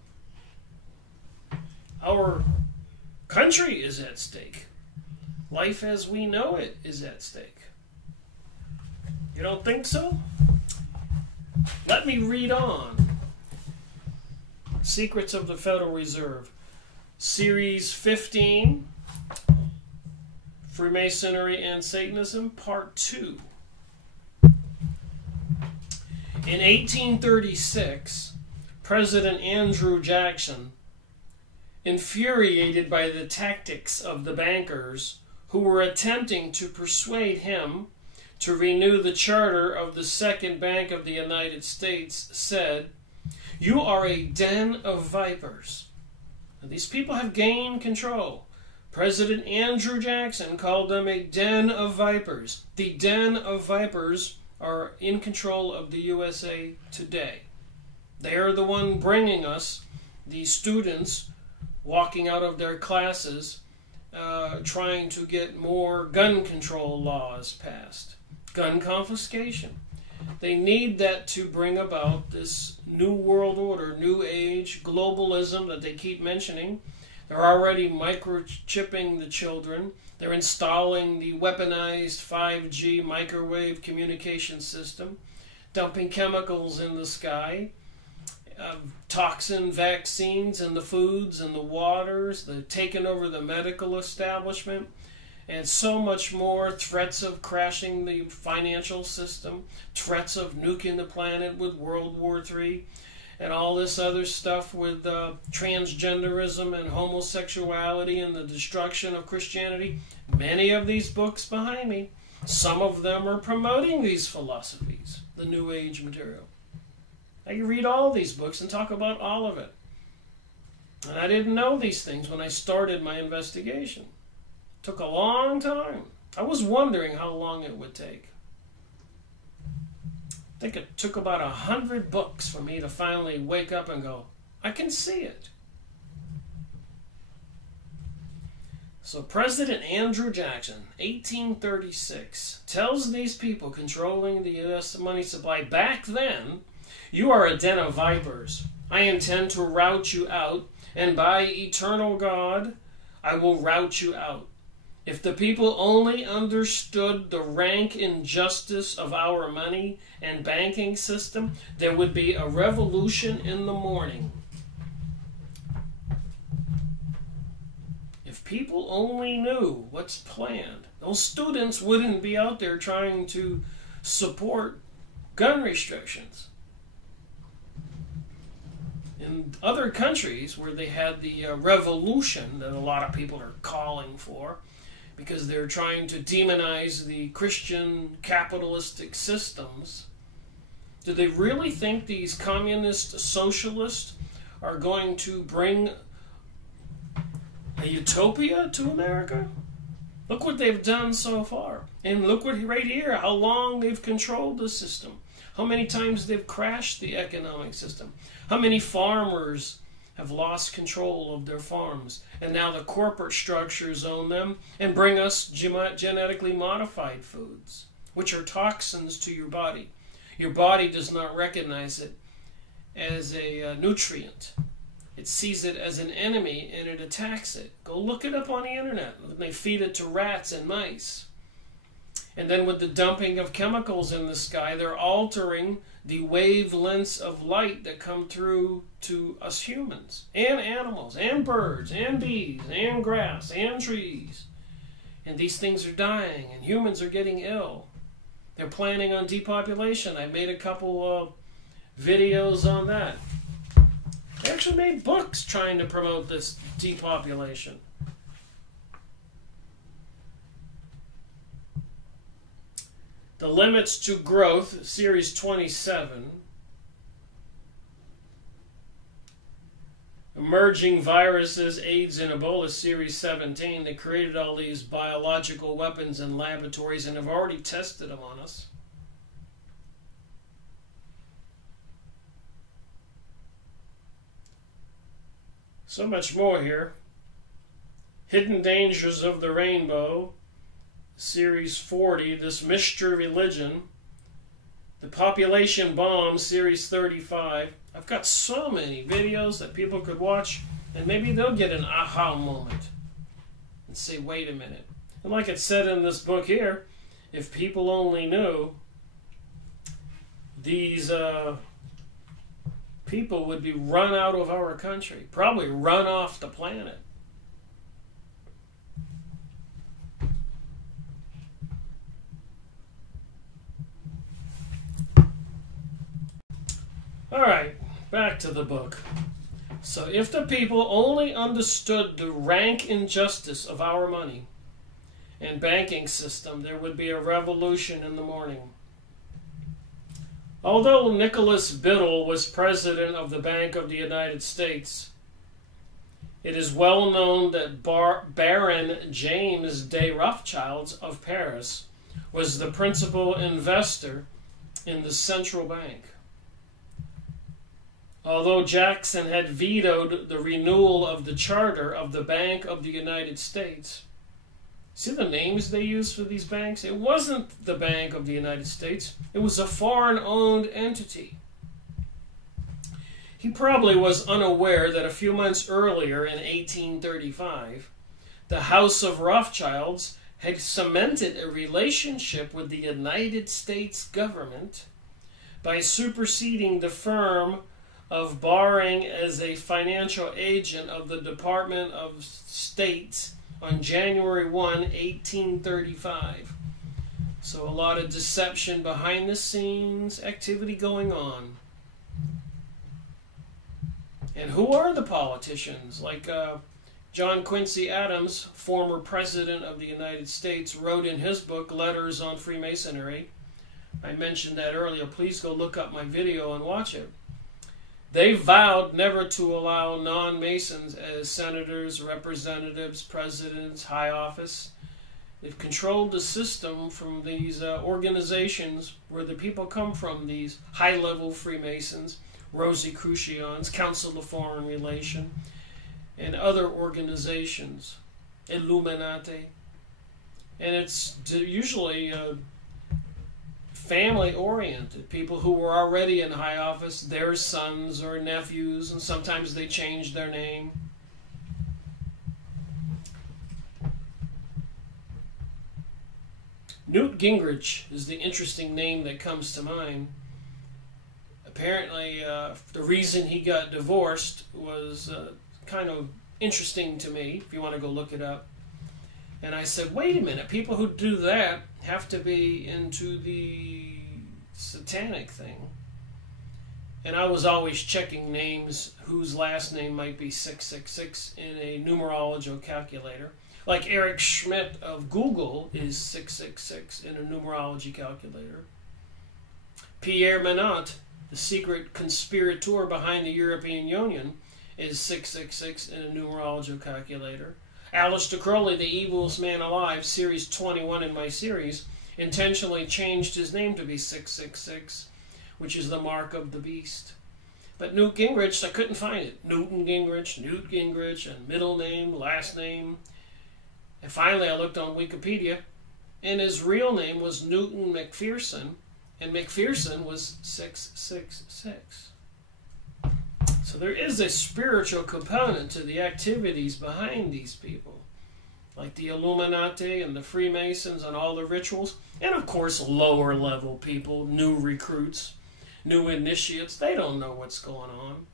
Our country is at stake. Life as we know it is at stake. You don't think so? Let me read on. Secrets of the Federal Reserve. Series 15, Freemasonry and Satanism, Part 2. In 1836, President Andrew Jackson, infuriated by the tactics of the bankers who were attempting to persuade him to renew the charter of the Second Bank of the United States, said, "You are a den of vipers." Now, these people have gained control. President Andrew Jackson called them a den of vipers. The den of vipers are in control of the USA today. They are the one bringing us the students walking out of their classes trying to get more gun control laws passed. Gun confiscation. They need that to bring about this new world order, new age, globalism that they keep mentioning. They're already microchipping the children. They're installing the weaponized 5G microwave communication system, dumping chemicals in the sky, toxin vaccines in the foods and the waters. They're taking over the medical establishment, and so much more. Threats of crashing the financial system, threats of nuking the planet with World War III, and all this other stuff with transgenderism and homosexuality and the destruction of Christianity. Many of these books behind me, some of them are promoting these philosophies, the New Age material. Now you read all these books and talk about all of it. And I didn't know these things when I started my investigation. It took a long time. I was wondering how long it would take. I think it took about 100 books for me to finally wake up and go, I can see it. So President Andrew Jackson, 1836, tells these people controlling the U.S. money supply back then, you are a den of vipers. I intend to rout you out, and by eternal God, I will rout you out. If the people only understood the rank injustice of our money and banking system, there would be a revolution in the morning. If people only knew what's planned, those students wouldn't be out there trying to support gun restrictions. In other countries where they had the revolution that a lot of people are calling for, because they're trying to demonize the Christian capitalistic systems, do they really think these communist socialists are going to bring a utopia to America? Look what they've done so far. And look what right here, how long they've controlled the system. How many times they've crashed the economic system. How many farmers have lost control of their farms, and now the corporate structures own them and bring us genetically modified foods, which are toxins to your body. Your body does not recognize it as a nutrient. It sees it as an enemy and it attacks it. Go look it up on the internet. They feed it to rats and mice. And then with the dumping of chemicals in the sky, they're altering the wavelengths of light that come through to us humans, and animals, and birds, and bees, and grass, and trees. And these things are dying, and humans are getting ill. They're planning on depopulation. I made a couple of videos on that. I actually made books trying to promote this depopulation. The Limits to Growth, Series 27. Emerging Viruses, AIDS, and Ebola, Series 17. They created all these biological weapons in laboratories and have already tested them on us. So much more here. Hidden Dangers of the Rainbow, Series 40, This Mystery Religion, The Population Bomb, Series 35. I've got so many videos that people could watch, and maybe they'll get an aha moment and say, wait a minute. And like it said in this book here, if people only knew, these people would be run out of our country, probably run off the planet. All right, back to the book. So if the people only understood the rank injustice of our money and banking system, there would be a revolution in the morning. Although Nicholas Biddle was president of the Bank of the United States, it is well known that Baron James de Rothschild of Paris was the principal investor in the central bank. Although Jackson had vetoed the renewal of the charter of the Bank of the United States, see the names they use for these banks? It wasn't the Bank of the United States. It was a foreign-owned entity. He probably was unaware that a few months earlier in 1835, the House of Rothschilds had cemented a relationship with the United States government by superseding the firm of Baring as a financial agent of the Department of State on January 1, 1835. So a lot of deception behind the scenes activity going on. And who are the politicians? Like John Quincy Adams, former president of the United States, wrote in his book, Letters on Freemasonry. I mentioned that earlier. Please go look up my video and watch it. They vowed never to allow non-Masons as senators, representatives, presidents, high office. They've controlled the system from these organizations where the people come from, these high-level Freemasons, Rosicrucians, Council of Foreign Relation, and other organizations, Illuminati. And it's usually family-oriented. People who were already in high office, their sons or nephews, and sometimes they change their name. Newt Gingrich is the interesting name that comes to mind. Apparently, the reason he got divorced was kind of interesting to me, if you want to go look it up. And I said, wait a minute, people who do that have to be into the satanic thing. And I was always checking names whose last name might be 666 in a numerological calculator. Like Eric Schmidt of Google is 666 in a numerology calculator. Pierre Menant, the secret conspirator behind the European Union, is 666 in a numerological calculator. Aleister Crowley, the evilest man alive, series 21 in my series, intentionally changed his name to be 666, which is the mark of the beast. But Newt Gingrich, I couldn't find it. Newt Gingrich, and middle name, last name. And finally I looked on Wikipedia, and his real name was Newton McPherson, and McPherson was 666. So there is a spiritual component to the activities behind these people, like the Illuminati and the Freemasons and all the rituals, and of course lower level people, new recruits, new initiates. They don't know what's going on.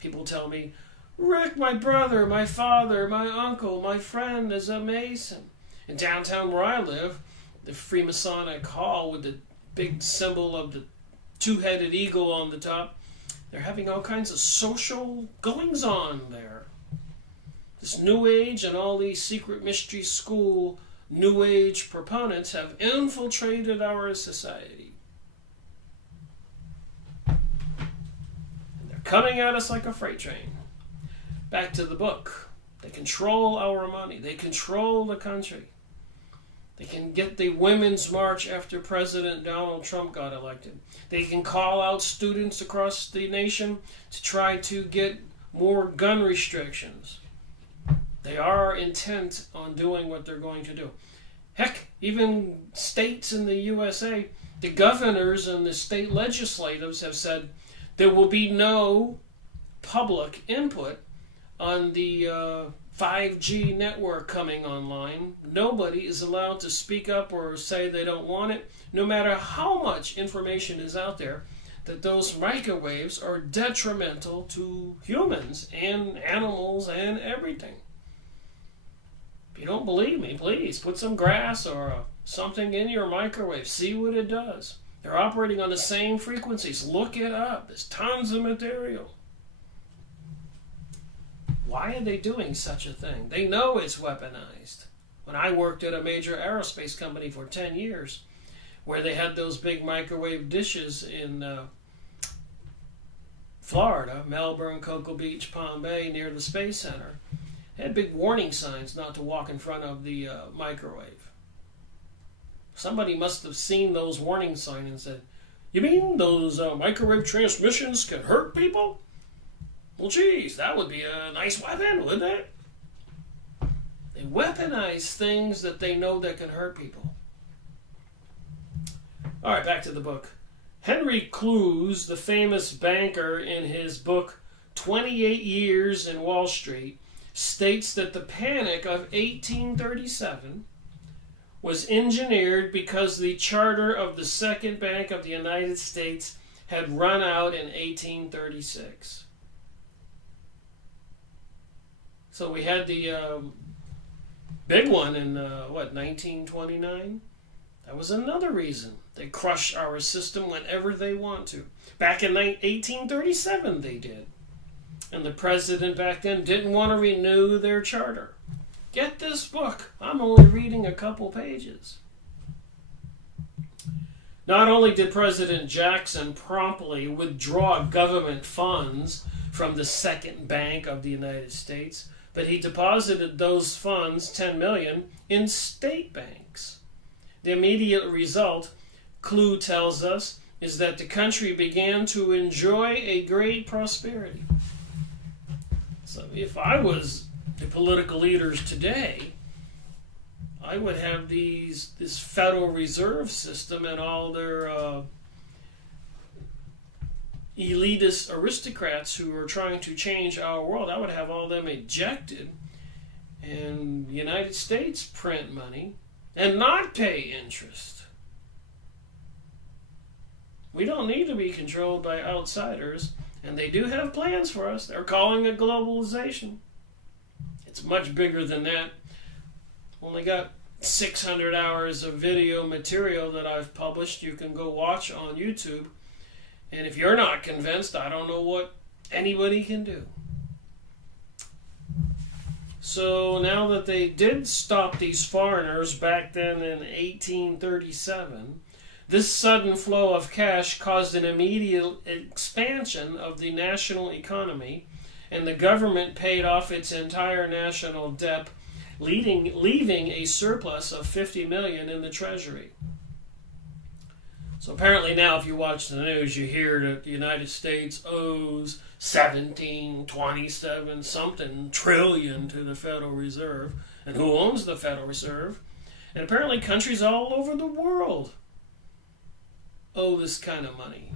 People tell me, Rick, my brother, my father, my uncle, my friend is a Mason. In downtown where I live, the Freemasonic Hall with the big symbol of the two-headed eagle on the top, they're having all kinds of social goings-on there. This New Age and all these secret mystery school New Age proponents have infiltrated our society. And they're coming at us like a freight train. Back to the book. They control our money. They control the country. They can get the Women's March after President Donald Trump got elected. They can call out students across the nation to try to get more gun restrictions. They are intent on doing what they're going to do. Heck, even states in the USA, the governors and the state legislatives have said there will be no public input on the 5G network coming online. Nobody is allowed to speak up or say they don't want it, no matter how much information is out there that those microwaves are detrimental to humans and animals and everything. If you don't believe me, please put some grass or something in your microwave. See what it does. They're operating on the same frequencies. Look it up. There's tons of material. Why are they doing such a thing? They know it's weaponized. When I worked at a major aerospace company for 10 years, where they had those big microwave dishes in Florida, Melbourne, Cocoa Beach, Palm Bay, near the Space Center, they had big warning signs not to walk in front of the microwave. Somebody must have seen those warning signs and said, "You mean those microwave transmissions can hurt people? Well, geez, that would be a nice weapon, wouldn't it?" They weaponize things that they know that can hurt people. All right, back to the book. Henry Clews, the famous banker, in his book 28 Years in Wall Street, states that the panic of 1837 was engineered because the charter of the Second Bank of the United States had run out in 1836. So we had the big one in, 1929? That was another reason. They crush our system whenever they want to. Back in 1837 they did. And the president back then didn't want to renew their charter. Get this book. I'm only reading a couple pages. Not only did President Jackson promptly withdraw government funds from the Second Bank of the United States, but he deposited those funds, 10 million, in state banks. The immediate result, Clue tells us, is that the country began to enjoy a great prosperity. So if I was the political leaders today, I would have this Federal Reserve System and all their elitist aristocrats who are trying to change our world. I would have all them ejected and the United States print money and not pay interest. We don't need to be controlled by outsiders, and they do have plans for us. They're calling it globalization. It's much bigger than that. Only got 600 hours of video material that I've published. You can go watch on YouTube. And if you're not convinced, I don't know what anybody can do. So now that they did stop these foreigners back then in 1837, this sudden flow of cash caused an immediate expansion of the national economy, and the government paid off its entire national debt, leaving a surplus of 50 million in the treasury. So apparently now if you watch the news, you hear that the United States owes 27 something trillion to the Federal Reserve. And who owns the Federal Reserve? And apparently countries all over the world owe this kind of money.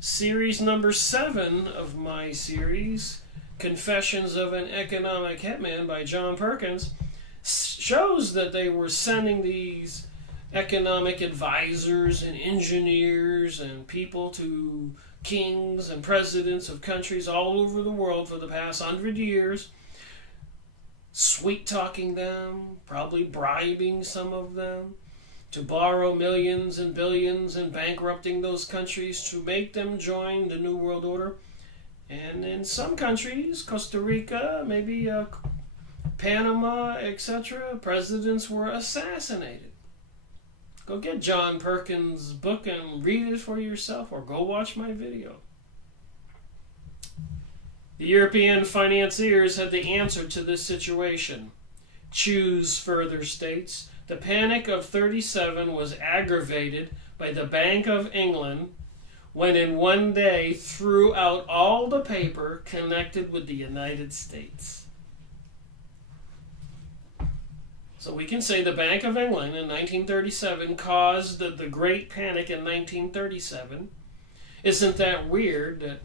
Series number 7 of my series, Confessions of an Economic Hitman by John Perkins, shows that they were sending these economic advisors and engineers and people to kings and presidents of countries all over the world for the past 100 years, sweet-talking them, probably bribing some of them to borrow millions and billions and bankrupting those countries to make them join the New World Order. And in some countries, Costa Rica, maybe Panama, etc., presidents were assassinated. Go get John Perkins' book and read it for yourself, or go watch my video. The European financiers had the answer to this situation. Choose further states. The Panic of 37 was aggravated by the Bank of England when in one day threw out all the paper connected with the United States. So we can say the Bank of England in 1937 caused the Great Panic in 1937. Isn't that weird that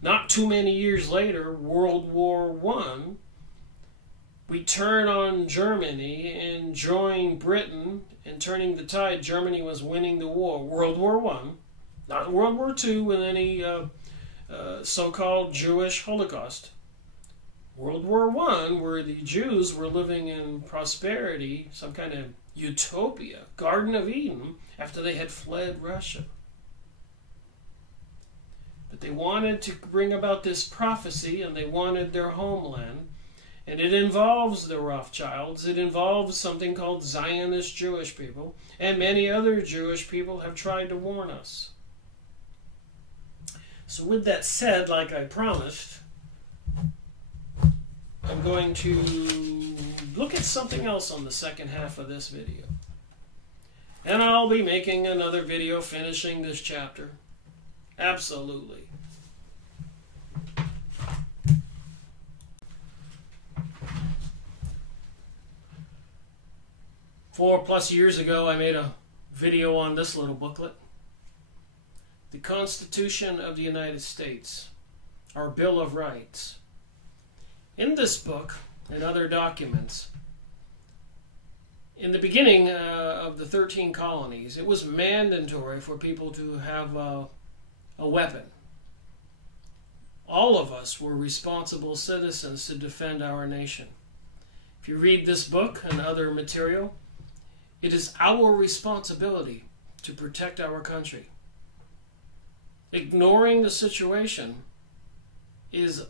not too many years later, World War I, we turn on Germany and join Britain, and turning the tide, Germany was winning the war. World War I, not World War II with any so-called Jewish Holocaust. World War I, where the Jews were living in prosperity, some kind of utopia, Garden of Eden, after they had fled Russia. But they wanted to bring about this prophecy, and they wanted their homeland. And it involves the Rothschilds. It involves something called Zionist Jewish people. And many other Jewish people have tried to warn us. So with that said, like I promised, I'm going to look at something else on the second half of this video. And I'll be making another video finishing this chapter. Absolutely. Four-plus years ago, I made a video on this little booklet. The Constitution of the United States, our Bill of Rights. In this book and other documents, in the beginning of the 13 colonies, it was mandatory for people to have a weapon. All of us were responsible citizens to defend our nation. If you read this book and other material, it is our responsibility to protect our country. Ignoring the situation is,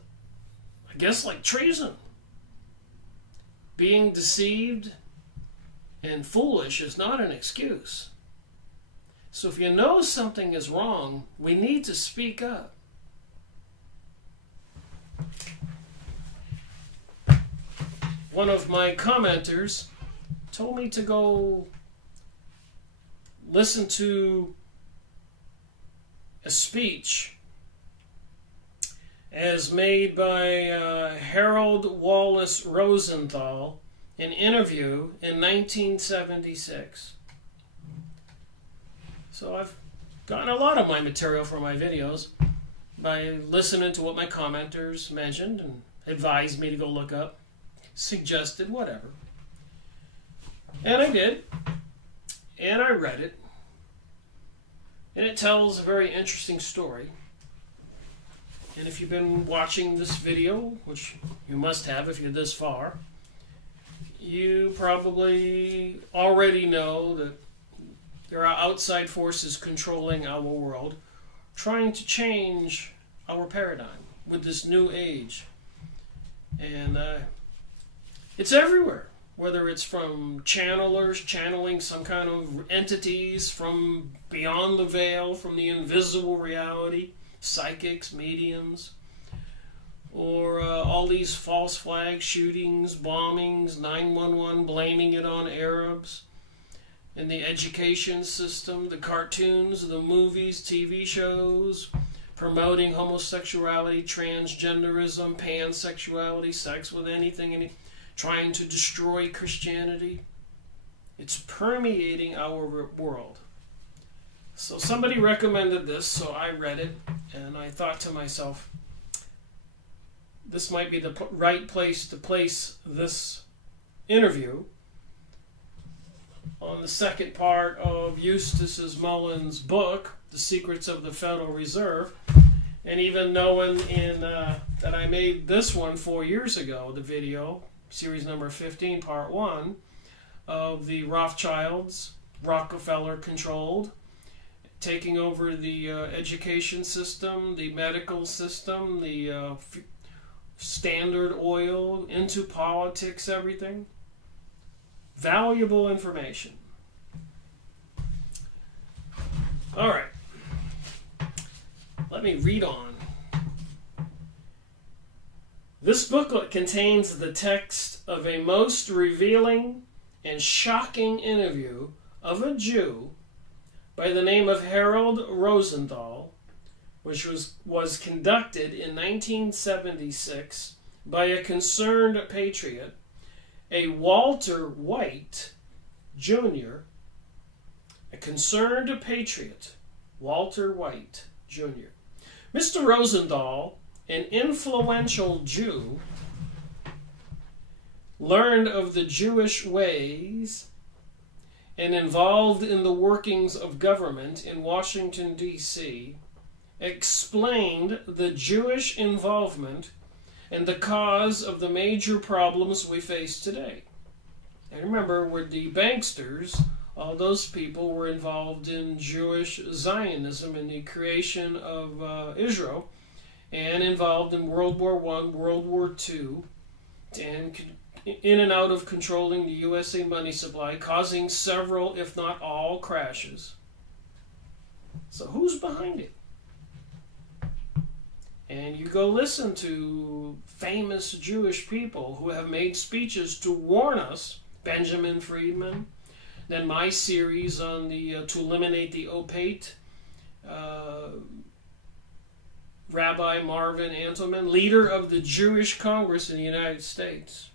I guess, like treason. Being deceived and foolish is not an excuse. So if you know something is wrong, we need to speak up. one of my commenters told me to go listen to a speech as made by Harold Wallace Rosenthal, an interview in 1976. So I've gotten a lot of my material for my videos by listening to what my commenters mentioned and advised me to go look up, suggested, whatever. And I did, and I read it, and it tells a very interesting story. And if you've been watching this video, which you must have if you're this far, you probably already know that there are outside forces controlling our world, trying to change our paradigm with this new age. And it's everywhere, whether it's from channelers channeling some kind of entities from beyond the veil, from the invisible reality, psychics, mediums, or all these false flag shootings, bombings, 911, blaming it on Arabs, and the education system, the cartoons, the movies, TV shows, promoting homosexuality, transgenderism, pansexuality, sex with anything, trying to destroy Christianity. It's permeating our world. So somebody recommended this, so I read it, and I thought to myself, this might be the right place to place this interview on the second part of Eustace Mullins' book, The Secrets of the Federal Reserve. And even knowing that I made this one 4 years ago, the video, series number 15, part 1, of the Rothschilds, Rockefeller-controlled, taking over the education system, the medical system, the Standard Oil, into politics, everything. Valuable information. All right. Let me read on. This booklet contains the text of a most revealing and shocking interview of a Jew by the name of Harold Rosenthal, which was conducted in 1976 by a concerned patriot, a Walter White Jr., a concerned patriot, Walter White Jr. Mr. Rosenthal, an influential Jew, learned of the Jewish ways and involved in the workings of government in Washington, D.C., explained the Jewish involvement and the cause of the major problems we face today. And remember, with the banksters, all those people were involved in Jewish Zionism and the creation of Israel, and involved in World War I, World War II, and in and out of controlling the USA money supply, causing several, if not all, crashes. So who's behind it? And you go listen to famous Jewish people who have made speeches to warn us, Benjamin Friedman, then my series on the to eliminate the opate, Rabbi Marvin Antelman, leader of the Jewish Congress in the United States.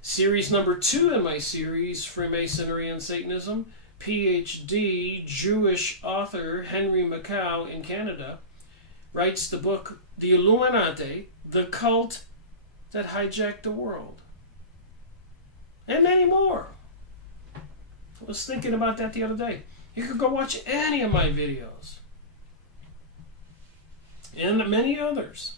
Series number 2 in my series, Freemasonry and Satanism, PhD Jewish author Henry Macau in Canada writes the book, The Illuminati, the Cult That Hijacked the World. And many more. I was thinking about that the other day. You could go watch any of my videos. And many others.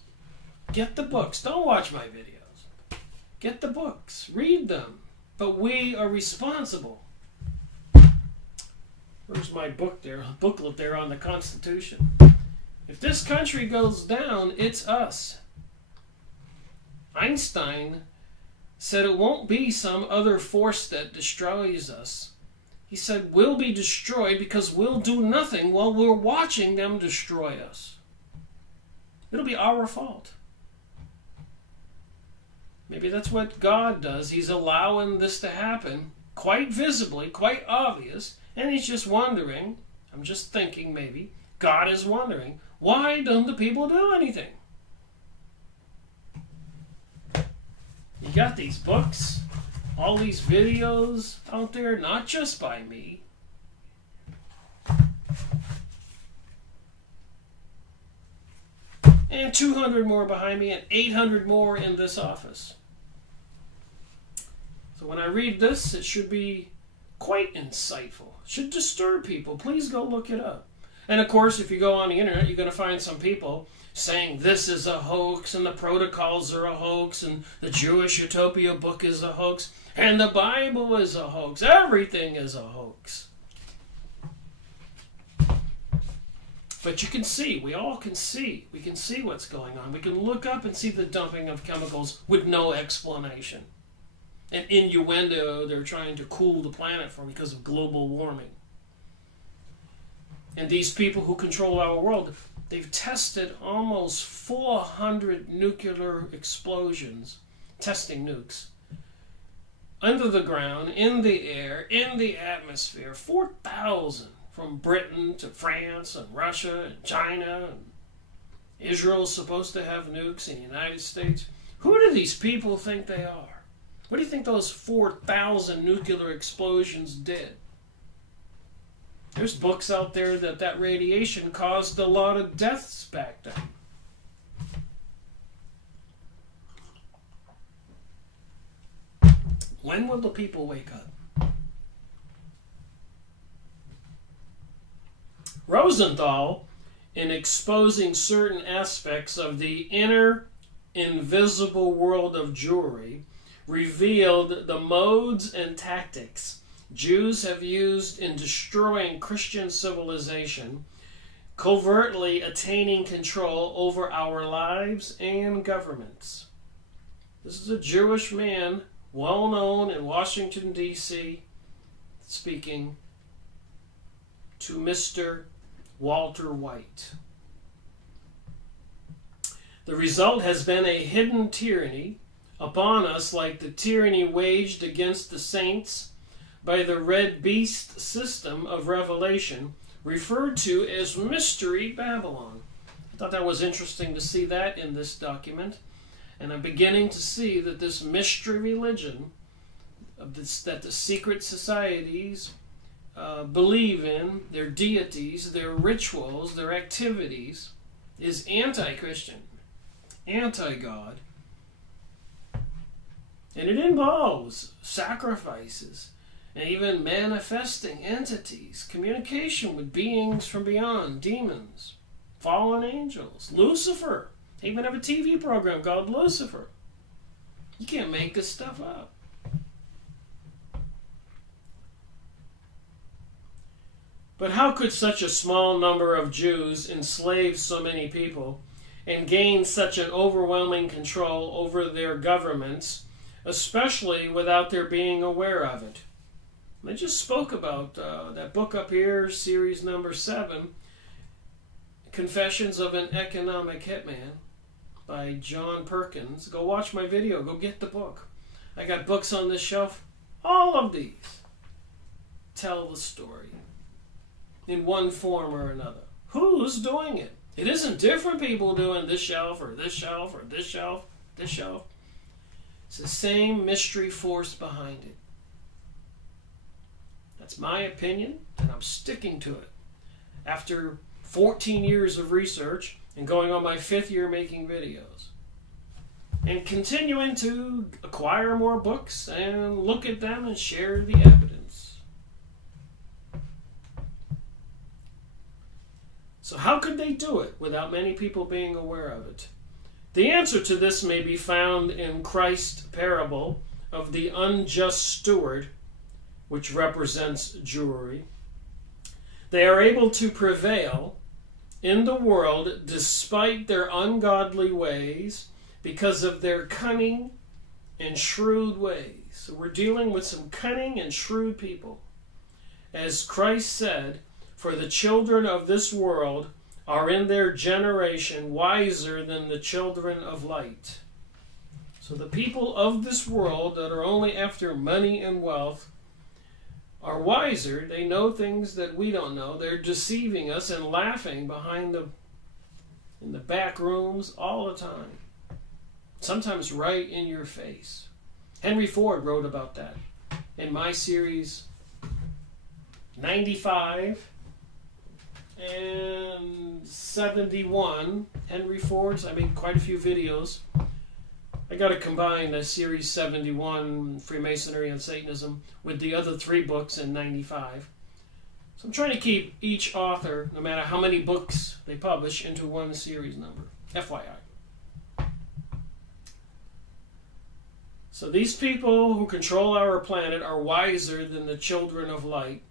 Get the books. Don't watch my videos. Get the books. Read them. But we are responsible. Where's my book there? Booklet there on the Constitution. If this country goes down, it's us. Einstein said it won't be some other force that destroys us. He said we'll be destroyed because we'll do nothing while we're watching them destroy us. It'll be our fault. Maybe that's what God does. He's allowing this to happen quite visibly, quite obvious, and he's just wondering, I'm just thinking maybe, God is wondering, why don't the people do anything? You got these books, all these videos out there, not just by me. And 200 more behind me, and 800 more in this office. So when I read this, it should be quite insightful. It should disturb people. Please go look it up. And of course, if you go on the internet, you're going to find some people saying this is a hoax, and the protocols are a hoax, and the Jewish Utopia book is a hoax, and the Bible is a hoax. Everything is a hoax. But you can see, we all can see. We can see what's going on. We can look up and see the dumping of chemicals with no explanation. An innuendo they're trying to cool the planet for because of global warming. And these people who control our world, they've tested almost 400 nuclear explosions, testing nukes, under the ground, in the air, in the atmosphere, 4,000. From Britain to France and Russia and China. And Israel's supposed to have nukes in the United States. Who do these people think they are? What do you think those 4,000 nuclear explosions did? There's books out there that radiation caused a lot of deaths back then. When will the people wake up? Rosenthal, in exposing certain aspects of the inner invisible world of Jewry, revealed the modes and tactics Jews have used in destroying Christian civilization, covertly attaining control over our lives and governments. This is a Jewish man, well known in Washington, D.C., speaking to Mr. Walter White. The result has been a hidden tyranny upon us, like the tyranny waged against the saints by the red beast system of Revelation, referred to as Mystery Babylon. I thought that was interesting to see that in this document, and I'm beginning to see that this mystery religion that the secret societies believe in, their deities, their rituals, their activities, is anti-Christian, anti-God. And it involves sacrifices and even manifesting entities, communication with beings from beyond, demons, fallen angels, Lucifer. They even have a TV program called Lucifer. You can't make this stuff up. But how could such a small number of Jews enslave so many people and gain such an overwhelming control over their governments, especially without their being aware of it? I just spoke about that book up here, series number 7, Confessions of an Economic Hitman by John Perkins. Go watch my video. Go get the book. I got books on this shelf. All of these tell the story in one form or another. Who's doing it? It isn't different people doing this shelf or this shelf or this shelf, this shelf. It's the same mystery force behind it. That's my opinion, and I'm sticking to it. After 14 years of research and going on my 5th year making videos. And continuing to acquire more books and look at them and share the evidence. So how could they do it without many people being aware of it? The answer to this may be found in Christ's parable of the unjust steward, which represents Jewry. They are able to prevail in the world despite their ungodly ways because of their cunning and shrewd ways. So we're dealing with some cunning and shrewd people. As Christ said, for the children of this world are in their generation wiser than the children of light. So the people of this world that are only after money and wealth are wiser. They know things that we don't know. They're deceiving us and laughing in the back rooms all the time. Sometimes right in your face. Henry Ford wrote about that in my series 95 and 71. Henry Ford's, I made quite a few videos. I got to combine the series 71, Freemasonry and Satanism, with the other 3 books in 95. So I'm trying to keep each author, no matter how many books they publish, into one series number. FYI. So these people who control our planet are wiser than the children of light.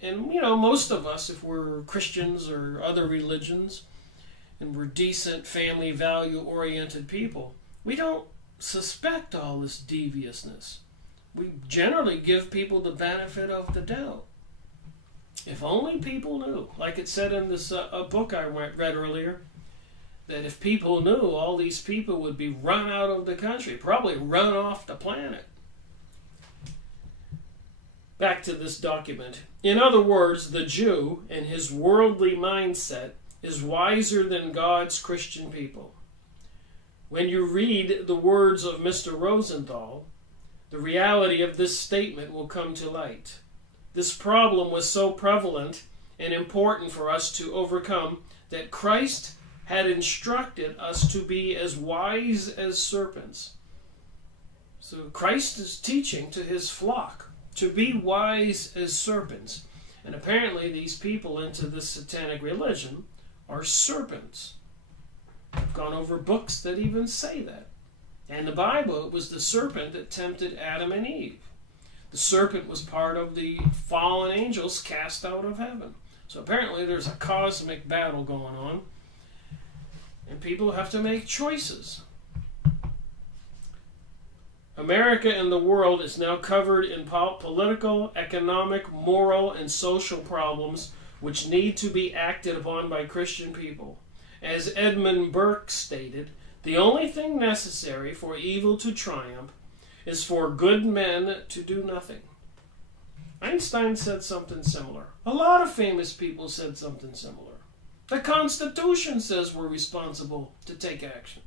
And, most of us, if we're Christians or other religions, and we're decent, family, value-oriented people, we don't suspect all this deviousness. We generally give people the benefit of the doubt. If only people knew, like it said in this book I read earlier, that if people knew, all these people would be run out of the country, probably run off the planet. Back to this document. In other words, the Jew, in his worldly mindset, is wiser than God's Christian people. When you read the words of Mr. Rosenthal, the reality of this statement will come to light. This problem was so prevalent and important for us to overcome that Christ had instructed us to be as wise as serpents. So Christ is teaching to his flock to be wise as serpents. And apparently these people into this satanic religion are serpents. I've gone over books that even say that. And the Bible, it was the serpent that tempted Adam and Eve. The serpent was part of the fallen angels cast out of heaven. So apparently there's a cosmic battle going on. And people have to make choices. America and the world is now covered in political, economic, moral, and social problems which need to be acted upon by Christian people. As Edmund Burke stated, the only thing necessary for evil to triumph is for good men to do nothing. Einstein said something similar. A lot of famous people said something similar. The Constitution says we're responsible to take action.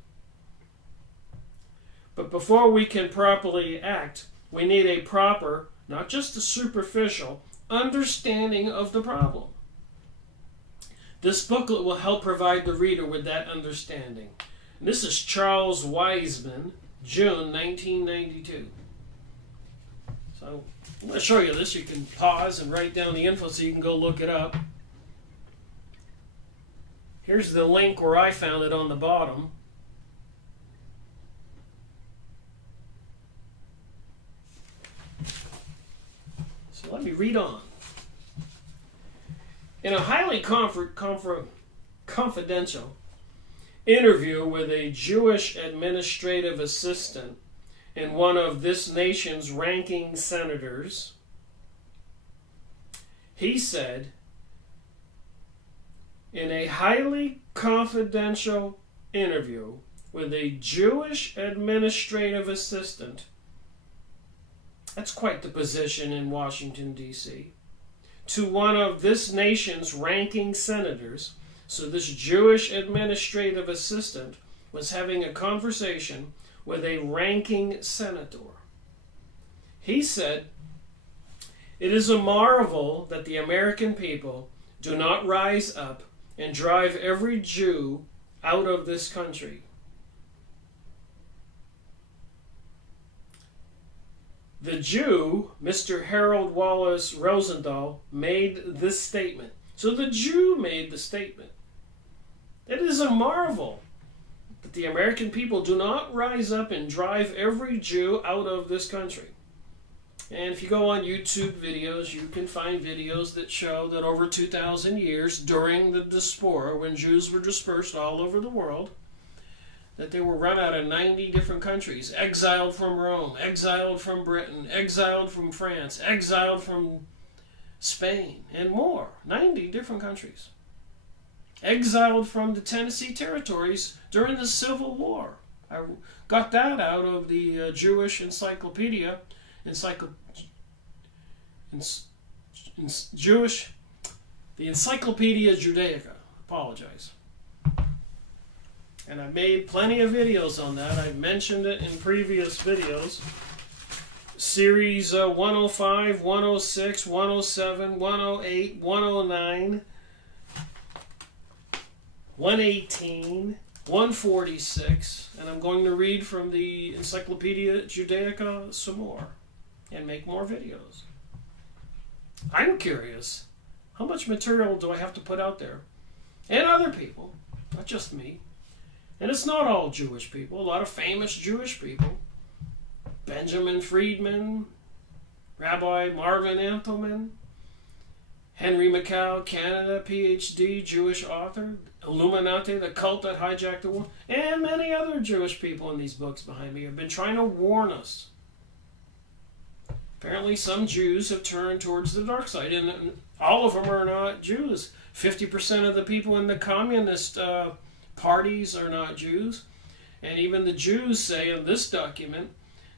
But before we can properly act, we need a proper, not just a superficial, understanding of the problem. This booklet will help provide the reader with that understanding. And this is Charles Wiseman, June 1992. So I'm going to show you this. You can pause and write down the info so you can go look it up. Here's the link where I found it on the bottom. So let me read on. In a highly confidential interview with a Jewish administrative assistant and one of this nation's ranking senators, he said, in a highly confidential interview with a Jewish administrative assistant, that's quite the position in Washington, D.C., to one of this nation's ranking senators. So this Jewish administrative assistant was having a conversation with a ranking senator. He said, "It is a marvel that the American people do not rise up and drive every Jew out of this country." The Jew, Mr. Harold Wallace Rosenthal, made this statement. So the Jew made the statement. It is a marvel that the American people do not rise up and drive every Jew out of this country. And if you go on YouTube videos, you can find videos that show that over 2,000 years during the diaspora, when Jews were dispersed all over the world, that they were run out of 90 different countries, exiled from Rome, exiled from Britain, exiled from France, exiled from Spain, and more. 90 different countries. exiled from the Tennessee territories during the Civil War. I got that out of the Jewish encyclopedia, the Encyclopedia Judaica. Apologize. And I've made plenty of videos on that. I've mentioned it in previous videos. Series 105, 106, 107, 108, 109, 118, 146, and I'm going to read from the Encyclopedia Judaica some more and make more videos. I'm curious, how much material do I have to put out there? And other people, not just me. And it's not all Jewish people, a lot of famous Jewish people. Benjamin Friedman, Rabbi Marvin Antleman, Henry Mackay, Canada, PhD, Jewish author, Illuminati, the cult that hijacked the world, and many other Jewish people in these books behind me have been trying to warn us. Apparently some Jews have turned towards the dark side, and all of them are not Jews. 50% of the people in the communist parties are not Jews, and even the Jews say in this document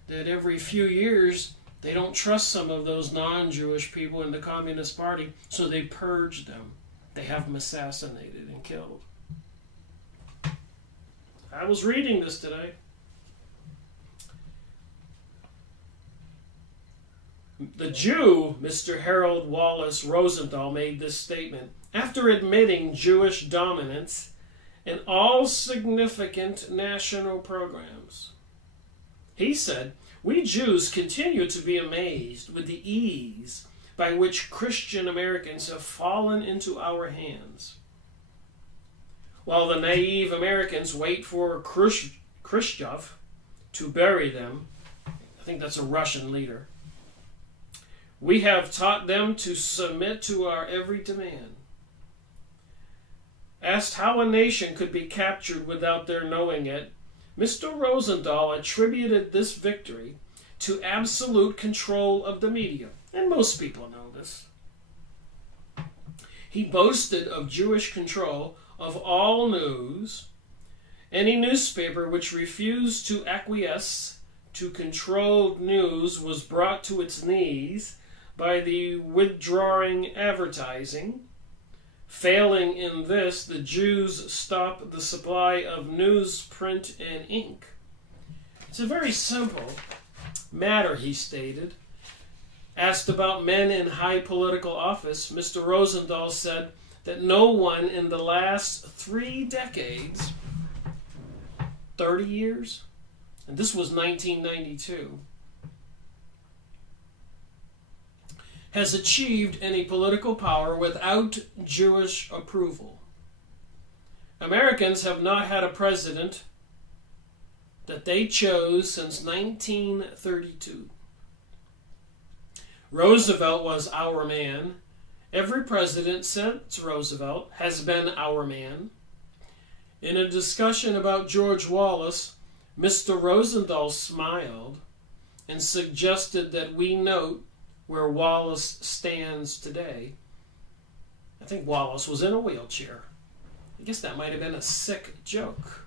that every few years they don't trust some of those non-Jewish people in the Communist Party, so they purge them. They have them assassinated and killed. I was reading this today. The Jew, Mr. Harold Wallace Rosenthal, made this statement after admitting Jewish dominance in all significant national programs. He said, "We Jews continue to be amazed with the ease by which Christian Americans have fallen into our hands. While the naive Americans wait for Khrushchev to bury them," I think that's a Russian leader, "we have taught them to submit to our every demand." Asked how a nation could be captured without their knowing it, Mr. Rosenthal attributed this victory to absolute control of the media, and most people know this. He boasted of Jewish control of all news. Any newspaper which refused to acquiesce to controlled news was brought to its knees by the withdrawing advertising. Failing in this, the Jews stopped the supply of newsprint and ink. It's a very simple matter, he stated. Asked about men in high political office, Mr. Rosenthal said that no one in the last 3 decades, 30 years, and this was 1992, has achieved any political power without Jewish approval. Americans have not had a president that they chose since 1932. Roosevelt was our man. Every president since Roosevelt has been our man. In a discussion about George Wallace, Mr. Rosenthal smiled and suggested that we note where Wallace stands today. I think Wallace was in a wheelchair. I guess that might have been a sick joke.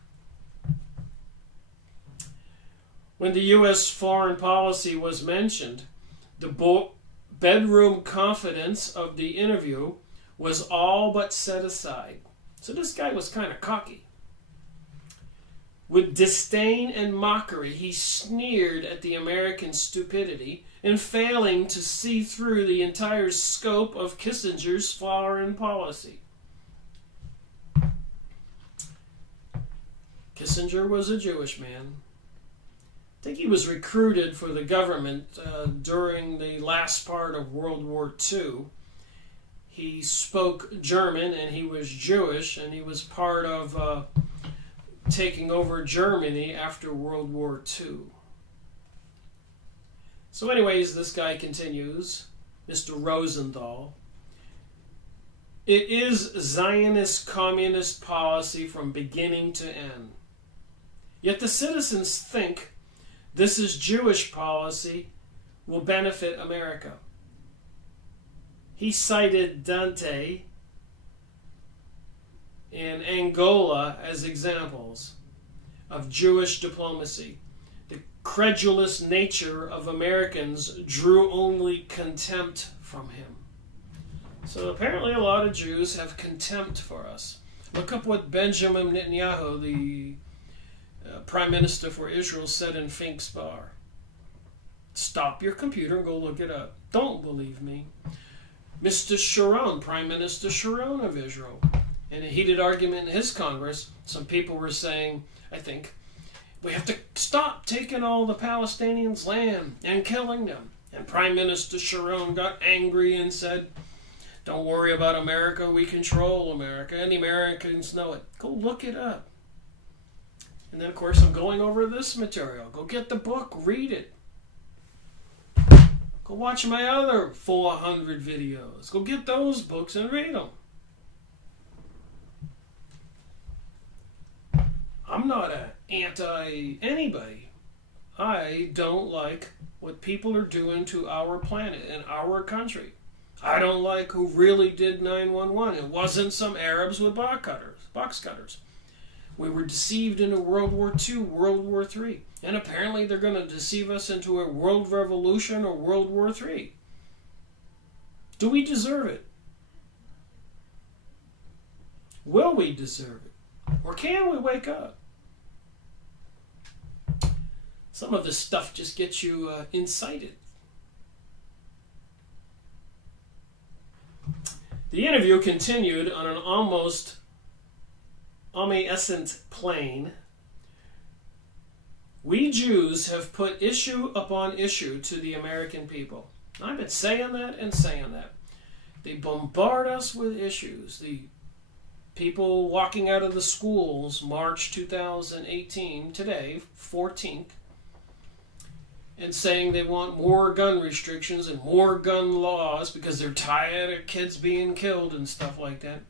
When the U.S. foreign policy was mentioned, the bedroom confidence of the interview was all but set aside. So this guy was kind of cocky. With disdain and mockery, he sneered at the American stupidity in failing to see through the entire scope of Kissinger's foreign policy. Kissinger was a Jewish man. I think he was recruited for the government during the last part of World War II. He spoke German and he was Jewish, and he was part of taking over Germany after World War II. So anyways, this guy continues, Mr. Rosenthal. It is Zionist communist policy from beginning to end. Yet the citizens think this is Jewish policy will benefit America. He cited Dante in and Angola as examples of Jewish diplomacy. The credulous nature of Americans drew only contempt from him. So apparently a lot of Jews have contempt for us. Look up what Benjamin Netanyahu, the Prime Minister for Israel, said in Fink's Bar. Stop your computer and go look it up. Don't believe me. Mr. Sharon, Prime Minister Sharon of Israel, in a heated argument in his Congress, some people were saying, I think, we have to stop taking all the Palestinians' land and killing them. And Prime Minister Sharon got angry and said, don't worry about America, we control America, and the Americans know it. Go look it up. And then, of course, I'm going over this material. Go get the book, read it. Go watch my other 400 videos. Go get those books and read them. I'm not anti-anybody. I don't like what people are doing to our planet and our country. I don't like who really did 9/11. It wasn't some Arabs with box cutters. We were deceived into World War II, World War III. And apparently they're going to deceive us into a world revolution or World War III. Do we deserve it? Will we deserve it? Or can we wake up? Some of this stuff just gets you incited. The interview continued on an almost omniscient plane. We Jews have put issue upon issue to the American people. I've been saying that and saying that. They bombard us with issues. The people walking out of the schools March 2018, today, 14th, and saying they want more gun restrictions and more gun laws because they're tired of kids being killed and stuff like that.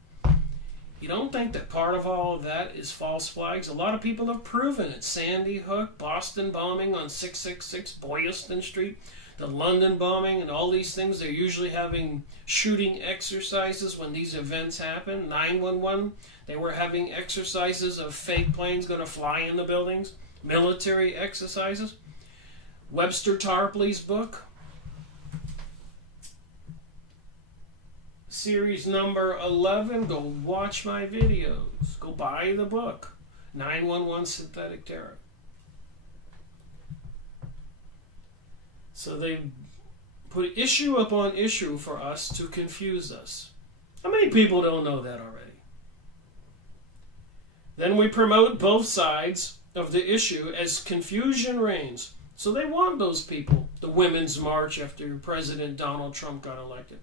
You don't think that part of all of that is false flags? A lot of people have proven it. Sandy Hook, Boston bombing on 666 Boylston Street, the London bombing, and all these things. They're usually having shooting exercises when these events happen. 9/11, they were having exercises of fake planes going to fly in the buildings. Military exercises. Webster Tarpley's book, series number 11, go watch my videos. Go buy the book, 9/11 Synthetic Terror. So they put issue upon issue for us to confuse us. How many people don't know that already? Then we promote both sides of the issue as confusion reigns. So they want those people, the Women's March after President Donald Trump got elected.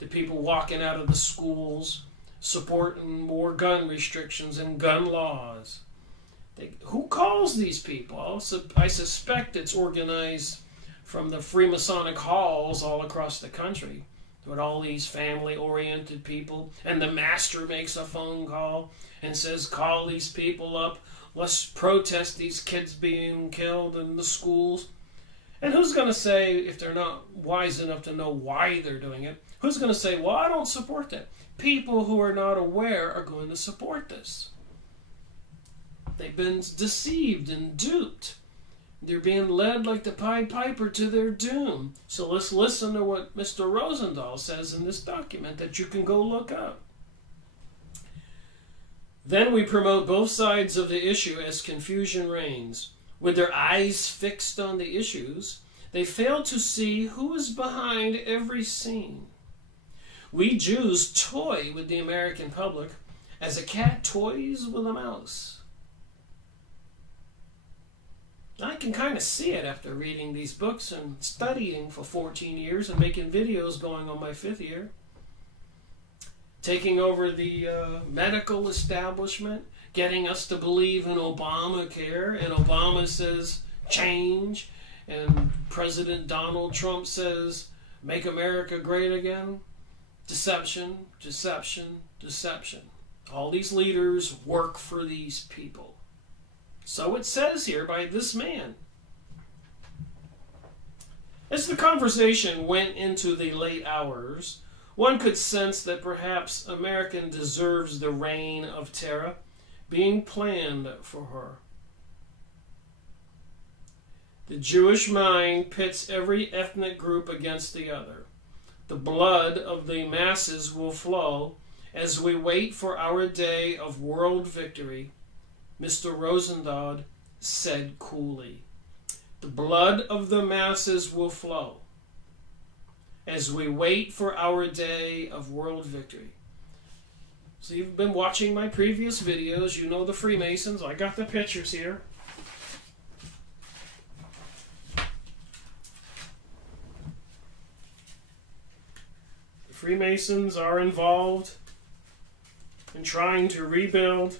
The people walking out of the schools, supporting more gun restrictions and gun laws. Who calls these people? I suspect it's organized from the Freemasonic halls all across the country with all these family-oriented people. And the master makes a phone call and says, call these people up. Let's protest these kids being killed in the schools. And who's going to say, if they're not wise enough to know why they're doing it, who's going to say, well, I don't support that? People who are not aware are going to support this. They've been deceived and duped. They're being led like the Pied Piper to their doom. So let's listen to what Mr. Rosendahl says in this document that you can go look up. Then we promote both sides of the issue as confusion reigns. With their eyes fixed on the issues, they fail to see who is behind every scene. We Jews toy with the American public as a cat toys with a mouse. I can kind of see it after reading these books and studying for 14 years and making videos going on my 5th year. Taking over the medical establishment, getting us to believe in Obamacare, and Obama says change, and President Donald Trump says make America great again. Deception, deception, deception. All these leaders work for these people. So it says here by this man. As the conversation went into the late hours, One could sense that perhaps America deserves the reign of terror being planned for her. The Jewish mind pits every ethnic group against the other. The blood of the masses will flow as we wait for our day of world victory, Mr. Rosendahl said coolly. The blood of the masses will flow as we wait for our day of world victory. So you've been watching my previous videos. You know the Freemasons. I got the pictures here. The Freemasons are involved in trying to rebuild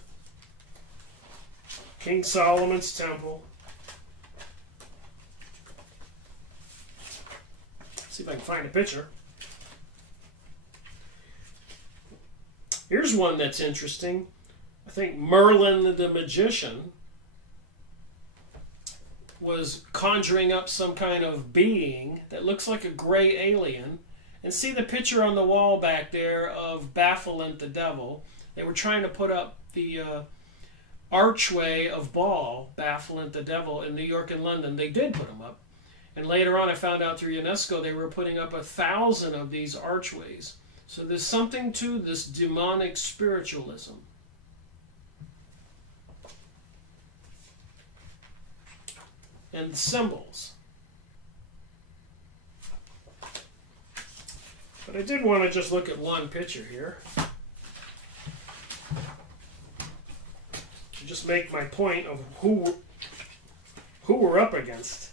King Solomon's temple. See if I can find a picture. Here's one that's interesting. I think Merlin the magician was conjuring up some kind of being that looks like a gray alien. And see the picture on the wall back there of Baphomet the devil. They were trying to put up the archway of Baal, Baphomet the devil, in New York and London. They did put them up. And later on I found out through UNESCO they were putting up 1,000 of these archways. So there's something to this demonic spiritualism. And the symbols. But I did want to just look at one picture here. To just make my point of who we're up against.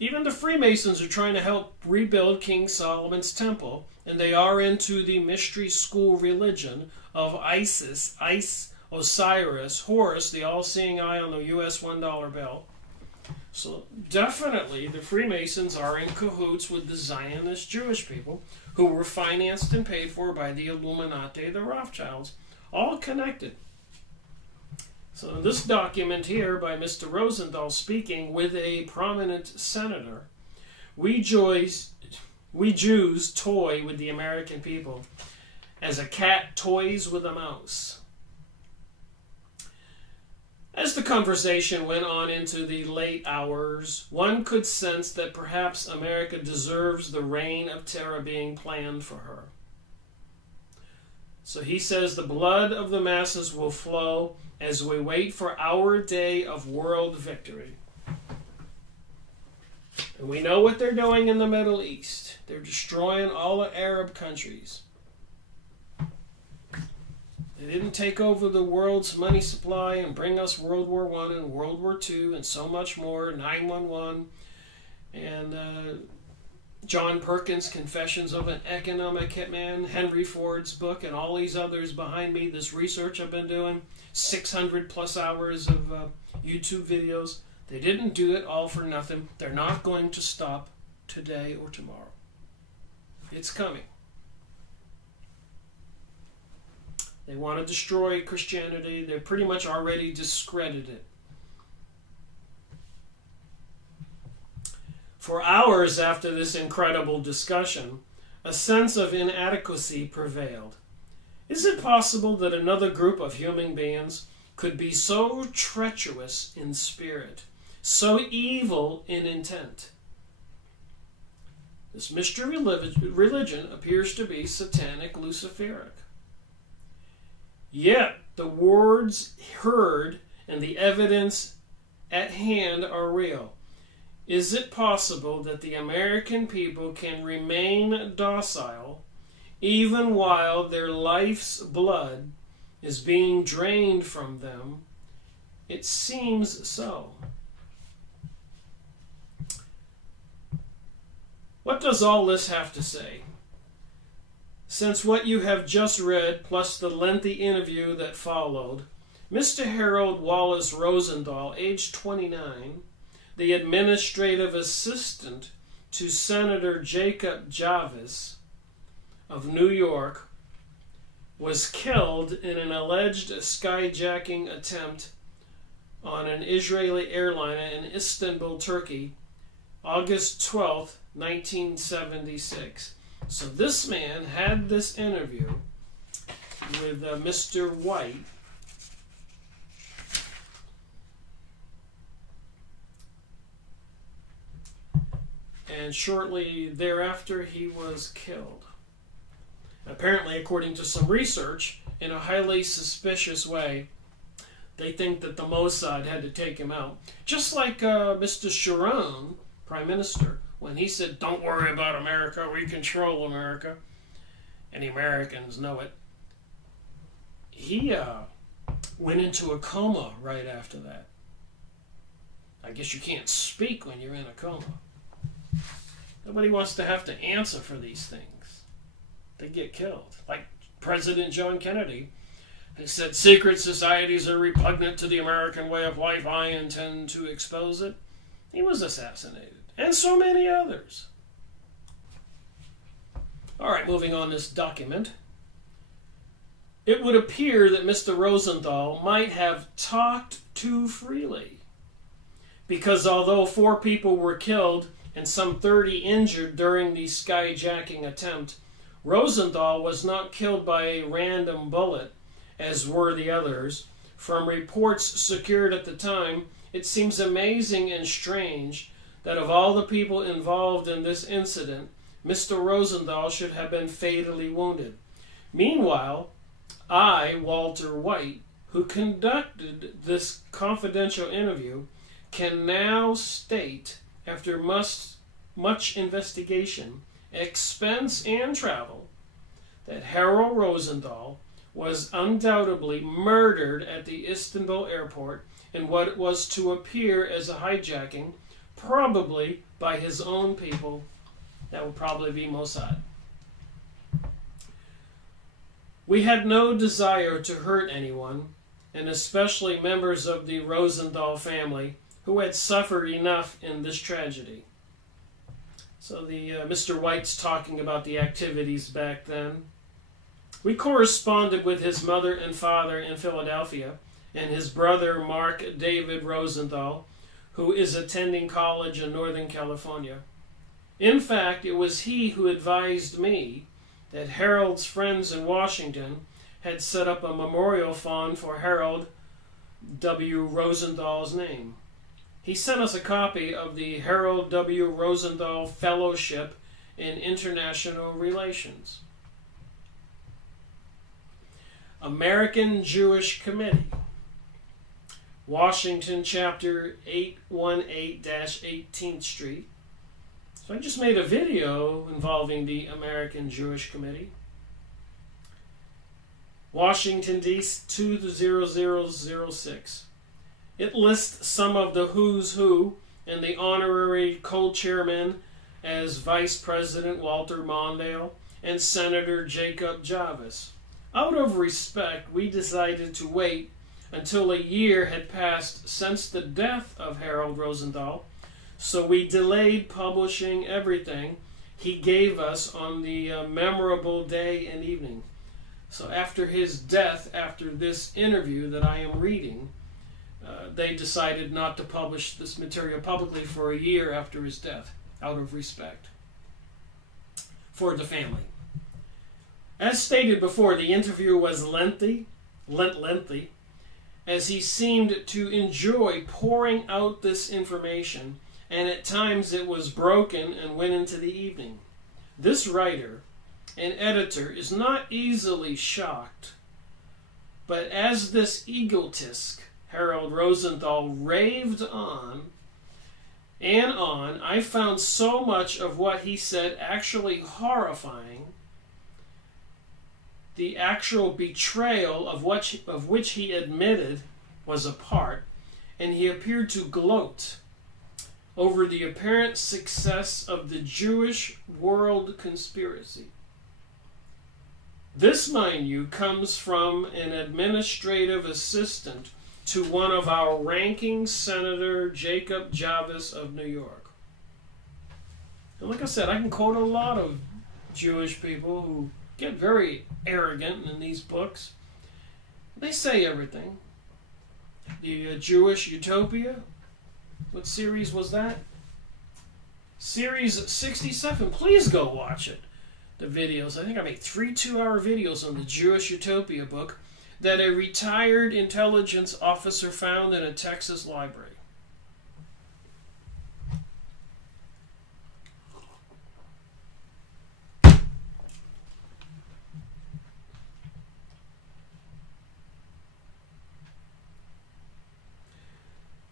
Even the Freemasons are trying to help rebuild King Solomon's temple, and they are into the mystery school religion of Isis, Osiris, Horus, the all-seeing eye on the US $1 bill. So definitely the Freemasons are in cahoots with the Zionist Jewish people who were financed and paid for by the Illuminati, the Rothschilds, all connected. So in this document here by Mr. Rosendahl speaking with a prominent senator, we Jews toy with the American people as a cat toys with a mouse. As the conversation went on into the late hours, one could sense that perhaps America deserves the reign of terror being planned for her. So he says the blood of the masses will flow as we wait for our day of world victory. And we know what they're doing in the Middle East. They're destroying all the Arab countries. They didn't take over the world's money supply and bring us World War I and World War II and so much more, 9/11, and John Perkins' Confessions of an Economic Hitman, Henry Ford's book, and all these others behind me, this research I've been doing, 600 plus hours of YouTube videos. They didn't do it all for nothing. They're not going to stop today or tomorrow. It's coming. They want to destroy Christianity. They're pretty much already discredited it. For hours after this incredible discussion, a sense of inadequacy prevailed. Is it possible that another group of human beings could be so treacherous in spirit, so evil in intent? This mystery religion appears to be satanic Luciferic. Yet the words heard and the evidence at hand are real. Is it possible that the American people can remain docile even while their life's blood is being drained from them? It seems so. What does all this have to say? Since what you have just read, plus the lengthy interview that followed, Mr. Harold Wallace Rosendahl, age 29, the administrative assistant to Senator Jacob Javits of New York, was killed in an alleged skyjacking attempt on an Israeli airliner in Istanbul, Turkey, August 12th, 1976. So this man had this interview with Mr. White. And shortly thereafter, he was killed. Apparently, according to some research, in a highly suspicious way, they think that the Mossad had to take him out. Just like Mr. Sharon, Prime Minister, when he said, "Don't worry about America, we control America," and the Americans know it. He went into a coma right after that. I guess you can't speak when you're in a coma. Nobody wants to have to answer for these things. They get killed. Like President John Kennedy, who said, "Secret societies are repugnant to the American way of life. I intend to expose it." He was assassinated. And so many others. All right, moving on this document. It would appear that Mr. Rosenthal might have talked too freely, because although 4 people were killed and some 30 injured during the skyjacking attempt, Rosenthal was not killed by a random bullet, as were the others. From reports secured at the time, it seems amazing and strange that of all the people involved in this incident, Mr. Rosenthal should have been fatally wounded. Meanwhile, I, Walter White, who conducted this confidential interview, can now state, after much investigation, expense, and travel, that Harold Rosenthal was undoubtedly murdered at the Istanbul airport in what was to appear as a hijacking, probably by his own people. That would probably be Mossad. We had no desire to hurt anyone, and especially members of the Rosenthal family, who had suffered enough in this tragedy. So Mr. White's talking about the activities back then. We corresponded with his mother and father in Philadelphia, and his brother Mark David Rosenthal, who is attending college in Northern California. In fact, it was he who advised me that Harold's friends in Washington had set up a memorial fund for Harold W. Rosenthal's name. He sent us a copy of the Harold W. Rosenthal Fellowship in International Relations. American Jewish Committee, Washington, Chapter 818-18th Street. So I just made a video involving the American Jewish Committee. Washington, D.C. 20006. It lists some of the who's who and the honorary co-chairman as Vice President Walter Mondale and Senator Jacob Jarvis. Out of respect, we decided to wait until a year had passed since the death of Harold Rosenthal, so we delayed publishing everything he gave us on the memorable day and evening. So after his death, after this interview that I am reading, they decided not to publish this material publicly for a year after his death, out of respect for the family. As stated before, the interview was lengthy, as he seemed to enjoy pouring out this information, and at times it was broken and went into the evening. This writer and editor is not easily shocked, but as this egotist, Harold Rosenthal, raved on and on, I found so much of what he said actually horrifying. The actual betrayal of which he admitted was a part, and he appeared to gloat over the apparent success of the Jewish world conspiracy. This, mind you, comes from an administrative assistant to one of our ranking Senator Jacob Jarvis of New York. And like I said, I can quote a lot of Jewish people who get very arrogant in these books. They say everything. The Jewish Utopia, what series was that? Series 67. Please go watch it. The videos. I think I made 3 2-hour videos on the Jewish Utopia book that a retired intelligence officer found in a Texas library.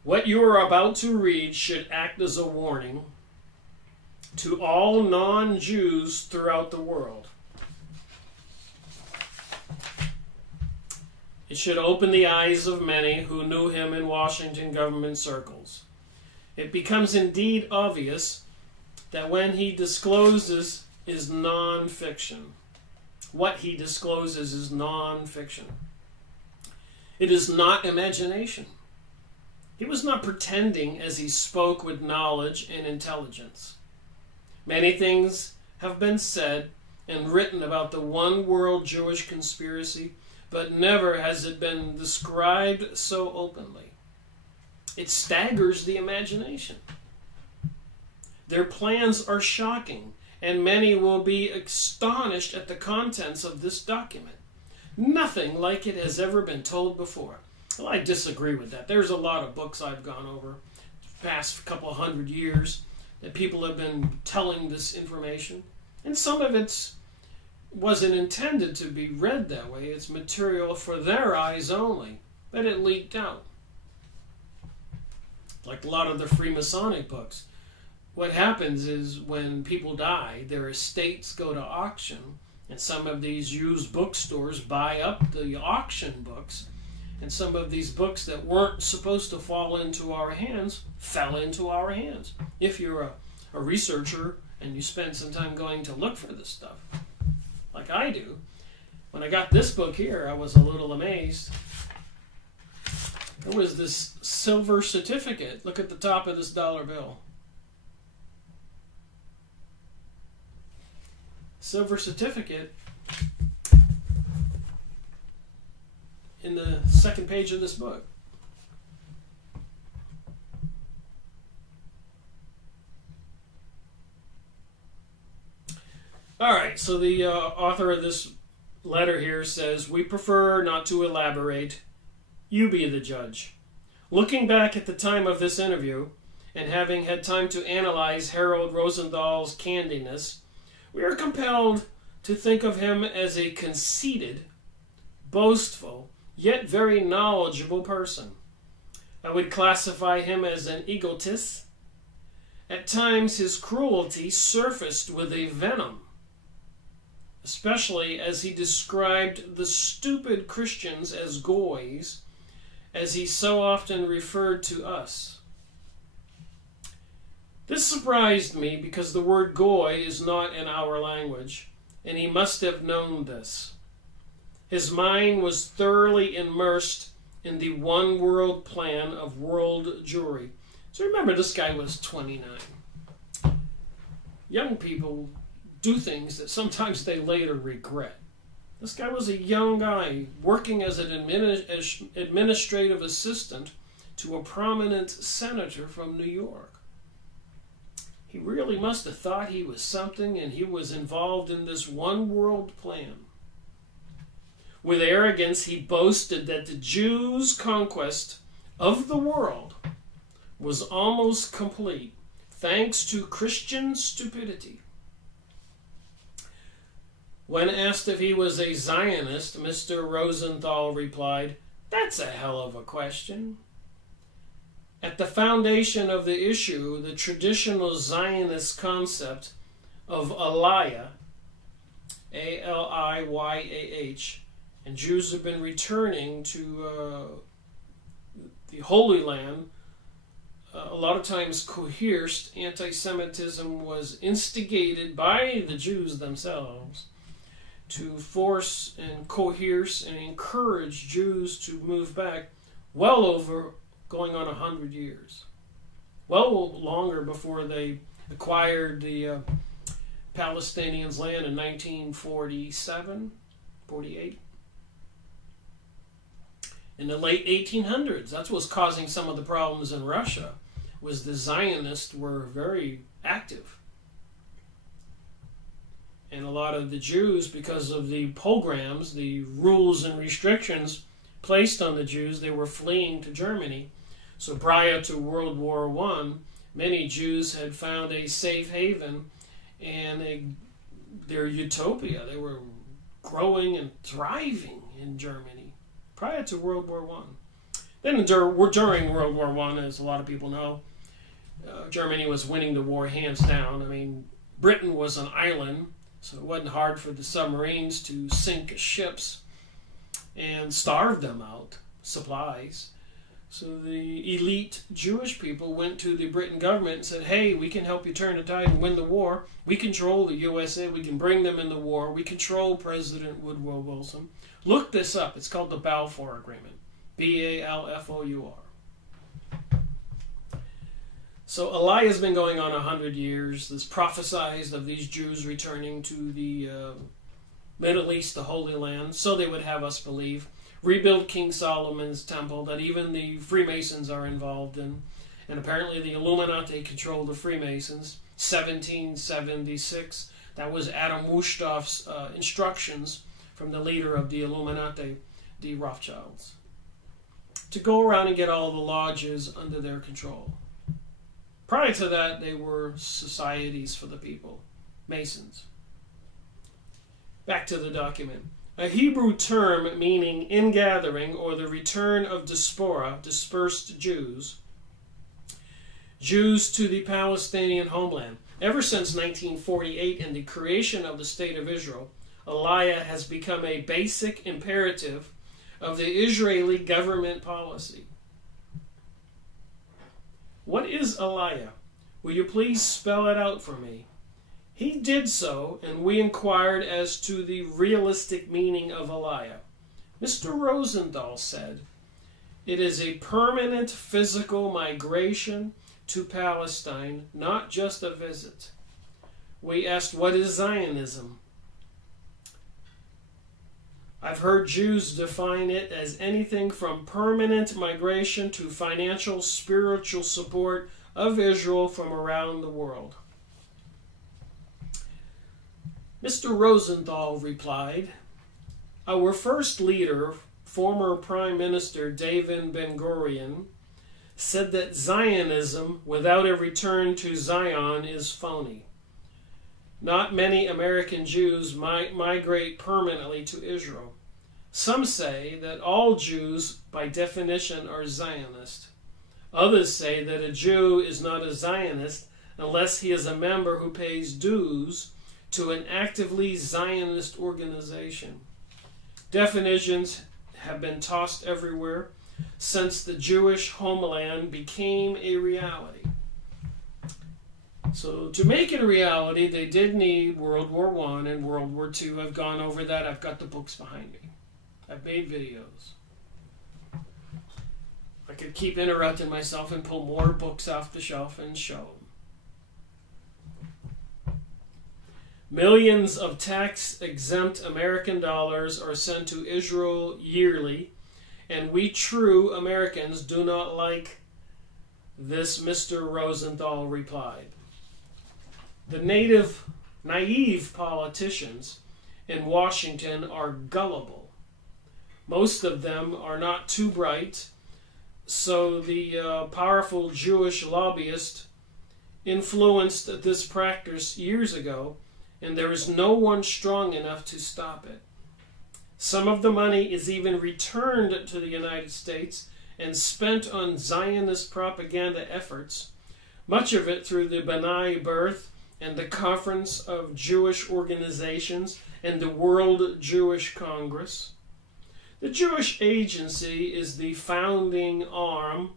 What you are about to read should act as a warning to all non-Jews throughout the world. It should open the eyes of many who knew him in Washington government circles. It becomes indeed obvious that when he discloses is non-fiction. What he discloses is non-fiction. It is not imagination. He was not pretending as he spoke with knowledge and intelligence. Many things have been said and written about the one world Jewish conspiracy, but never has it been described so openly. It staggers the imagination. Their plans are shocking, and many will be astonished at the contents of this document. Nothing like it has ever been told before. Well, I disagree with that. There's a lot of books I've gone over the past couple of 100 years that people have been telling this information. And some of it wasn't intended to be read that way. It's material for their eyes only. But it leaked out. Like a lot of the Freemasonic books. What happens is when people die, their estates go to auction. And some of these used bookstores buy up the auction books. And some of these books that weren't supposed to fall into our hands fell into our hands. If you're a researcher and you spend some time going to look for this stuff, like I do, when I got this book here, I was a little amazed. There was this silver certificate. Look at the top of this dollar bill. Silver certificate in the second page of this book. All right, so the author of this letter here says, "We prefer not to elaborate. You be the judge. Looking back at the time of this interview, and having had time to analyze Harold Rosenthal's candidness, we are compelled to think of him as a conceited, boastful, yet very knowledgeable person. I would classify him as an egotist. At times his cruelty surfaced with a venom, especially as he described the stupid Christians as goys, as he so often referred to us. This surprised me because the word goy is not in our language, and he must have known this. His mind was thoroughly immersed in the one world plan of world Jewry." So remember, this guy was 29. Young people do things that sometimes they later regret. This guy was a young guy working as an administrative assistant to a prominent senator from New York. He really must have thought he was something, and he was involved in this one world plan. With arrogance, he boasted that the Jews' conquest of the world was almost complete, thanks to Christian stupidity. When asked if he was a Zionist, Mr. Rosenthal replied, "That's a hell of a question." At the foundation of the issue, the traditional Zionist concept of Aliyah, A-L-I-Y-A-H, and Jews have been returning to the Holy Land. A lot of times coerced. Anti-Semitism was instigated by the Jews themselves to force and coerce and encourage Jews to move back well over going on 100 years. Well longer before they acquired the Palestinians' land in 1947, 48. In the late 1800s, that's what was causing some of the problems in Russia, was the Zionists were very active. And a lot of the Jews, because of the pogroms, the rules and restrictions placed on the Jews, they were fleeing to Germany. So prior to World War I, many Jews had found a safe haven and their utopia. They were growing and thriving in Germany prior to World War I. Then during World War I, as a lot of people know, Germany was winning the war hands down. I mean, Britain was an island, so it wasn't hard for the submarines to sink ships and starve them out, supplies. So the elite Jewish people went to the Britain government and said, hey, we can help you turn the tide and win the war. We control the USA. We can bring them in the war. We control President Woodrow Wilson. Look this up. It's called the Balfour Agreement. Balfour. So a lie has been going on 100 years. This prophesied of these Jews returning to the Middle East, the Holy Land, so they would have us believe. Rebuild King Solomon's temple that even the Freemasons are involved in. And apparently the Illuminati controlled the Freemasons. 1776. That was Adam Weishauft's instructions from the leader of the Illuminati, the Rothschilds, to go around and get all the lodges under their control. Prior to that, they were societies for the people, Masons. Back to the document. A Hebrew term meaning ingathering or the return of diaspora, dispersed Jews, Jews to the Palestinian homeland. Ever since 1948 and the creation of the State of Israel, Aliyah has become a basic imperative of the Israeli government policy. What is Aliyah? Will you please spell it out for me? He did so, and we inquired as to the realistic meaning of Aliyah. Mr. Rosenthal said, it is a permanent physical migration to Palestine, not just a visit. We asked, what is Zionism? I've heard Jews define it as anything from permanent migration to financial, spiritual support of Israel from around the world. Mr. Rosenthal replied, our first leader, former Prime Minister David Ben-Gurion, said that Zionism without a return to Zion is phony. Not many American Jews might migrate permanently to Israel. Some say that all Jews, by definition, are Zionist. Others say that a Jew is not a Zionist unless he is a member who pays dues to an actively Zionist organization. Definitions have been tossed everywhere since the Jewish homeland became a reality. So to make it a reality, they did need World War I and World War II. I've gone over that. I've got the books behind me. I've made videos. I could keep interrupting myself and pull more books off the shelf and show them. Millions of tax-exempt American dollars are sent to Israel yearly, and we true Americans do not like this, Mr. Rosenthal replied. The naive politicians in Washington are gullible. Most of them are not too bright, so the powerful Jewish lobbyist influenced this practice years ago, and there is no one strong enough to stop it. Some of the money is even returned to the United States and spent on Zionist propaganda efforts, much of it through the B'nai B'rith and the Conference of Jewish Organizations and the World Jewish Congress. The Jewish Agency is the founding arm,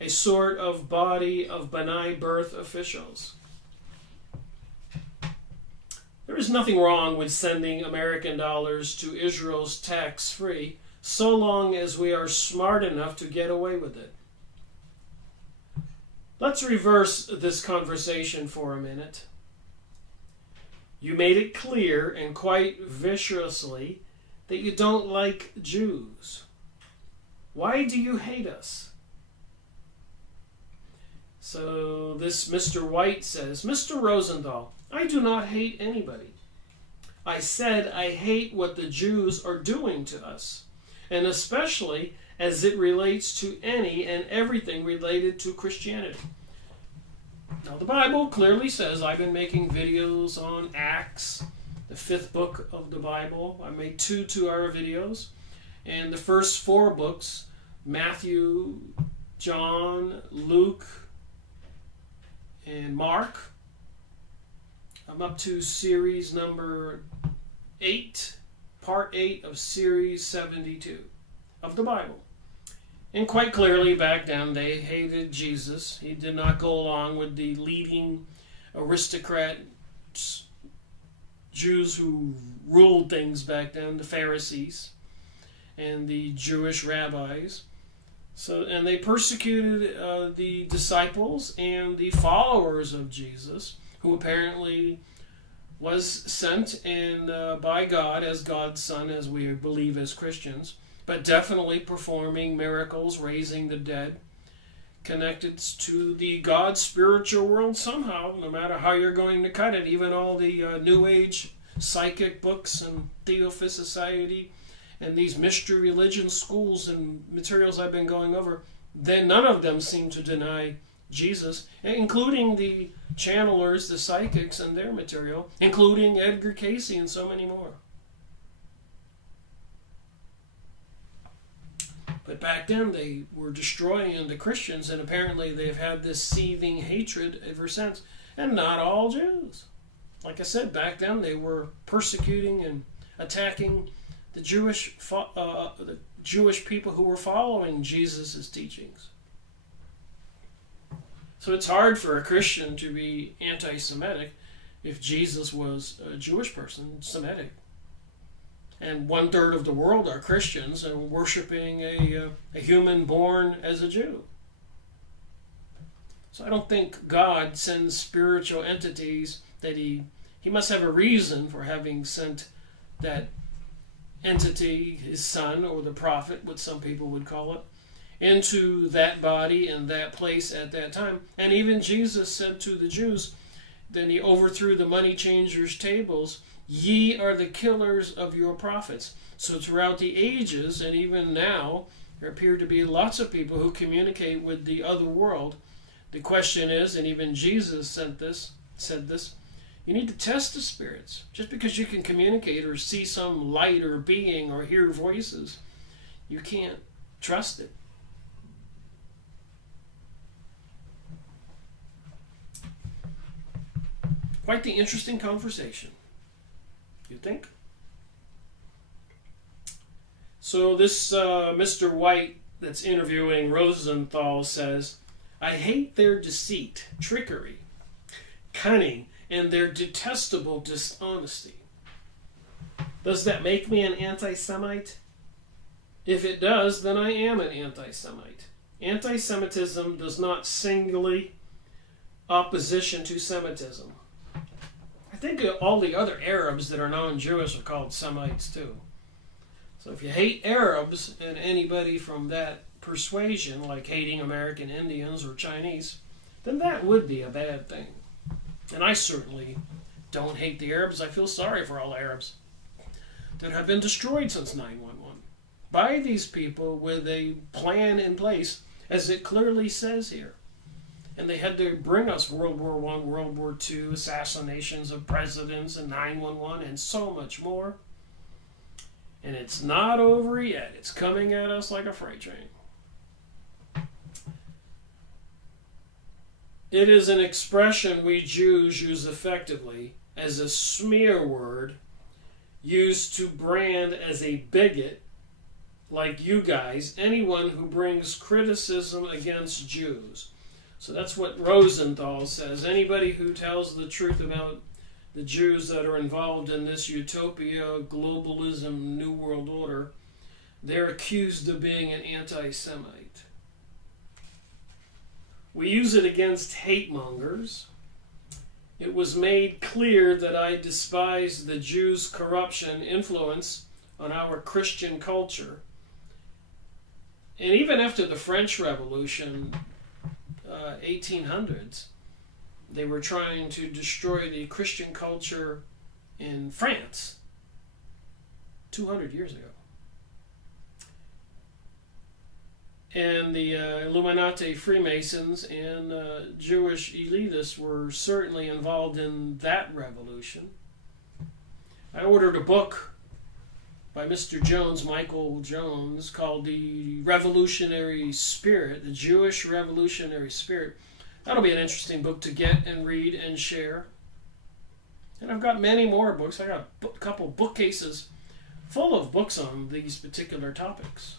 a sort of body of B'nai B'rith officials. There is nothing wrong with sending American dollars to Israel's tax-free, so long as we are smart enough to get away with it. Let's reverse this conversation for a minute. You made it clear, and quite viciously, that you don't like Jews. Why do you hate us? So this Mr. White says, Mr. Rosenthal, I do not hate anybody. I said I hate what the Jews are doing to us, and especially as it relates to any and everything related to Christianity. Now the Bible clearly says, I've been making videos on Acts, the 5th book of the Bible. I made 2 2-hour videos. And the first 4 books, Matthew, John, Luke, and Mark. I'm up to series number 8, part 8 of series 72 of the Bible. And quite clearly back then they hated Jesus. He did not go along with the leading aristocrats, Jews who ruled things back then, the Pharisees and the Jewish rabbis. And they persecuted the disciples and the followers of Jesus, who apparently was sent by God as God's son, as we believe as Christians, but definitely performing miracles, raising the dead, connected to the God spiritual world somehow, no matter how you're going to cut it. Even all the New Age psychic books and Theosophist Society and these mystery religion schools and materials I've been going over, then none of them seem to deny Jesus, including the channelers, the psychics and their material, including Edgar Cayce and so many more. But back then they were destroying the Christians, and apparently they've had this seething hatred ever since. And not all Jews. Like I said, back then they were persecuting and attacking the Jewish people who were following Jesus' teachings. So it's hard for a Christian to be anti-Semitic if Jesus was a Jewish person, Semitic. And 1/3 of the world are Christians and worshiping a human born as a Jew. So I don't think God sends spiritual entities that he must have a reason for having sent that entity, his son or the prophet, what some people would call it, into that body and that place at that time. And even Jesus said to the Jews, then he overthrew the money changers' tables, ye are the killers of your prophets. So throughout the ages, and even now, there appear to be lots of people who communicate with the other world. The question is, and even Jesus said this, you need to test the spirits. Just because you can communicate or see some light or being or hear voices, you can't trust it. Quite the interesting conversation, you think? So this Mr. White that's interviewing Rosenthal says, I hate their deceit, trickery, cunning, and their detestable dishonesty. Does that make me an anti-Semite? If it does, then I am an anti-Semite. Anti-Semitism does not singly opposition to Semitism. I think all the other Arabs that are non-Jewish are called Semites too. So if you hate Arabs and anybody from that persuasion, like hating American Indians or Chinese, then that would be a bad thing. And I certainly don't hate the Arabs. I feel sorry for all Arabs that have been destroyed since 9/11 by these people with a plan in place, as it clearly says here. And they had to bring us World War I, World War II, assassinations of presidents, and 9/11, and so much more. And it's not over yet. It's coming at us like a freight train. It is an expression we Jews use effectively as a smear word used to brand as a bigot, like you guys, anyone who brings criticism against Jews. So that's what Rosenthal says. Anybody who tells the truth about the Jews that are involved in this utopia, globalism, New World Order, they're accused of being an anti-Semite. We use it against hate mongers. It was made clear that I despise the Jews' corruption influence on our Christian culture. And even after the French Revolution, 1800s. They were trying to destroy the Christian culture in France 200 years ago. And the Illuminati, Freemasons, and Jewish elitists were certainly involved in that revolution. I ordered a book by Mr. Jones, Michael Jones, called The Revolutionary Spirit, the Jewish Revolutionary Spirit. That'll be an interesting book to get and read and share. And I've got many more books. I got a couple bookcases full of books on these particular topics.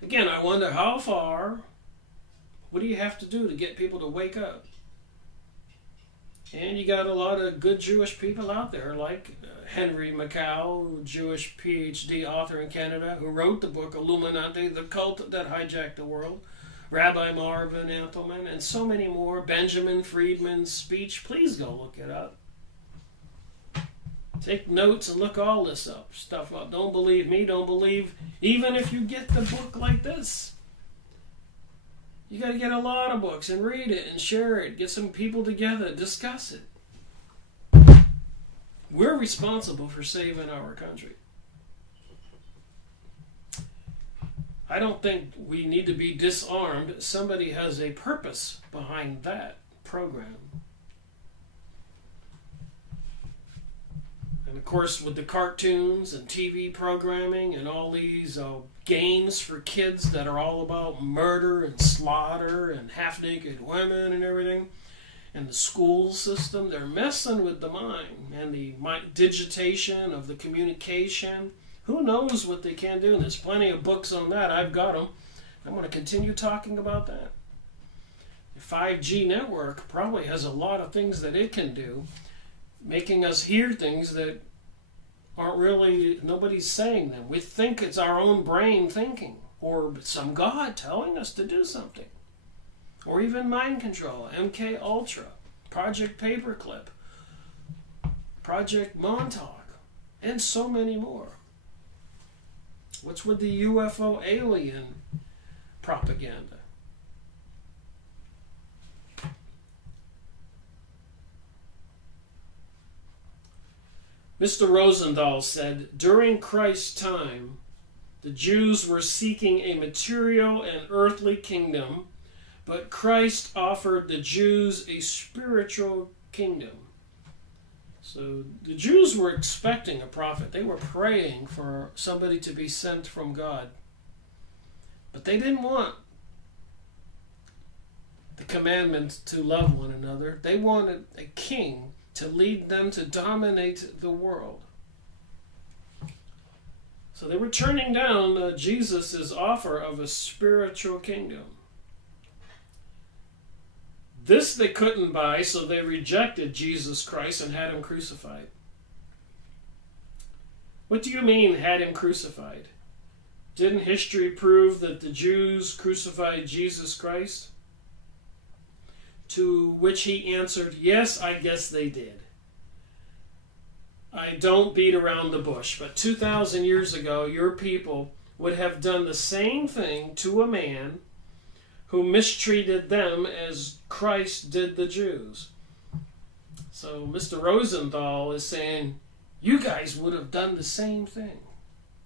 Again, I wonder how far, what do you have to do to get people to wake up? And you got a lot of good Jewish people out there, like Henry Macau, Jewish PhD author in Canada, who wrote the book Illuminati, the Cult That Hijacked the World, Rabbi Marvin Antelman, and so many more. Benjamin Friedman's speech. Please go look it up. Take notes and look all this stuff up. Don't believe me, don't believe, even if you get the book like this. You got to get a lot of books and read it and share it. Get some people together, discuss it. We're responsible for saving our country. I don't think we need to be disarmed. Somebody has a purpose behind that program. And of course, with the cartoons and TV programming and all these games for kids that are all about murder and slaughter and half-naked women and everything, and the school system, they're messing with the mind and the digitation of the communication. Who knows what they can do? And there's plenty of books on that. I've got them. I'm going to continue talking about that. The 5G network probably has a lot of things that it can do, making us hear things that aren't really, nobody's saying them. We think it's our own brain thinking, or some God telling us to do something. Or even mind control, MK Ultra, Project Paperclip, Project Montauk, and so many more. What's with the UFO alien propaganda? Mr. Rosendahl said, during Christ's time, the Jews were seeking a material and earthly kingdom, but Christ offered the Jews a spiritual kingdom. So the Jews were expecting a prophet. They were praying for somebody to be sent from God. But they didn't want the commandment to love one another. They wanted a king to lead them to dominate the world. So they were turning down Jesus' offer of a spiritual kingdom. This they couldn't buy, so they rejected Jesus Christ and had him crucified. What do you mean, had him crucified? Didn't history prove that the Jews crucified Jesus Christ? To which he answered, yes, I guess they did. I don't beat around the bush, but 2,000 years ago, your people would have done the same thing to a man who mistreated them as Christ did the Jews. So Mr. Rosenthal is saying, you guys would have done the same thing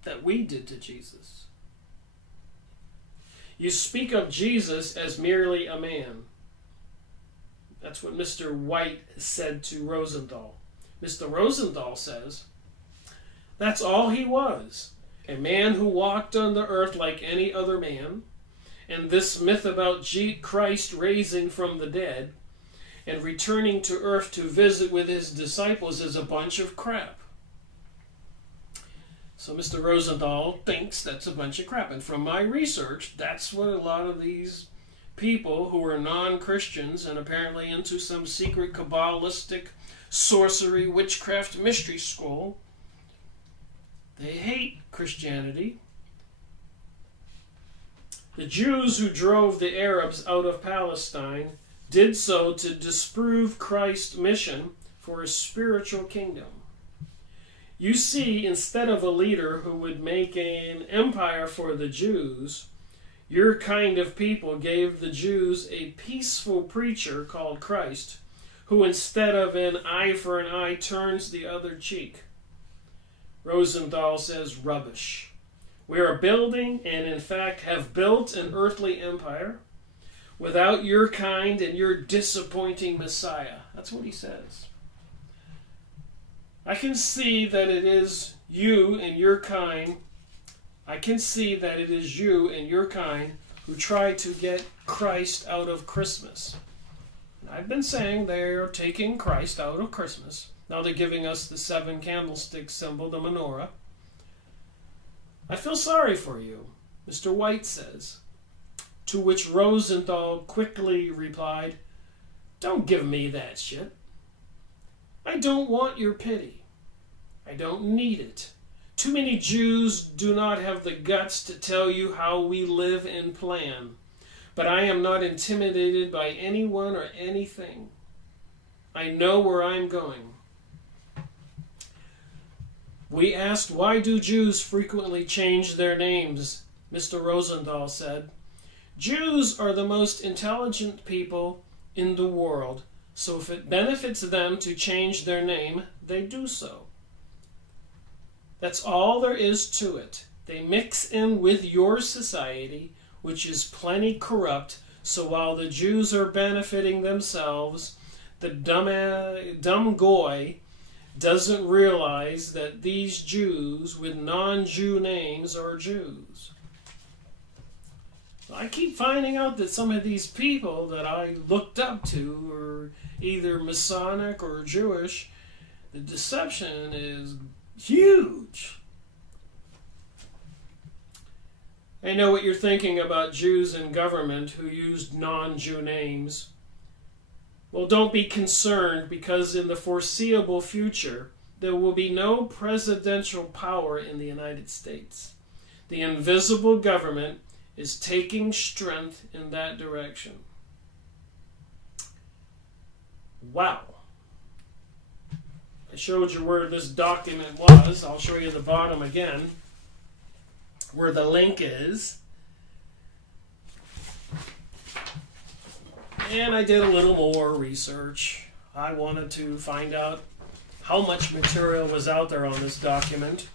that we did to Jesus. You speak of Jesus as merely a man. That's what Mr. White said to Rosenthal. Mr. Rosenthal says, that's all he was, a man who walked on the earth like any other man, and this myth about Christ raising from the dead and returning to earth to visit with his disciples is a bunch of crap. So Mr. Rosenthal thinks that's a bunch of crap. And from my research, that's what a lot of these people who are non-Christians and apparently into some secret Kabbalistic sorcery, witchcraft, mystery school, they hate Christianity. The Jews who drove the Arabs out of Palestine did so to disprove Christ's mission for a spiritual kingdom. You see, instead of a leader who would make an empire for the Jews, Your kind of people gave the Jews a peaceful preacher called Christ, who instead of an eye for an eye turns the other cheek. Rosenthal says, rubbish. We are building, and in fact have built, an earthly empire without your kind and your disappointing Messiah. That's what he says. I can see that it is you and your kind. I can see that it is you and your kind who try to get Christ out of Christmas. I've been saying they're taking Christ out of Christmas. Now they're giving us the 7 candlestick symbol, the menorah. I feel sorry for you, Mr. White says. To which Rosenthal quickly replied, don't give me that shit. I don't want your pity. I don't need it. Too many Jews do not have the guts to tell you how we live and plan. But I am not intimidated by anyone or anything. I know where I'm going. We asked, why do Jews frequently change their names? Mr. Rosenthal said, Jews are the most intelligent people in the world, so if it benefits them to change their name, they do so. That's all there is to it. They mix in with your society, which is plenty corrupt, so while the Jews are benefiting themselves, the dumb goy doesn't realize that these Jews with non-Jew names are Jews. I keep finding out that some of these people that I looked up to are either Masonic or Jewish. The deception is huge. I know what you're thinking about Jews in government who used non-Jew names. Well, don't be concerned, because in the foreseeable future, there will be no presidential power in the United States. The invisible government is taking strength in that direction. Wow. I showed you where this document was. I'll show you the bottom again, where the link is. And I did a little more research. I wanted to find out how much material was out there on this document.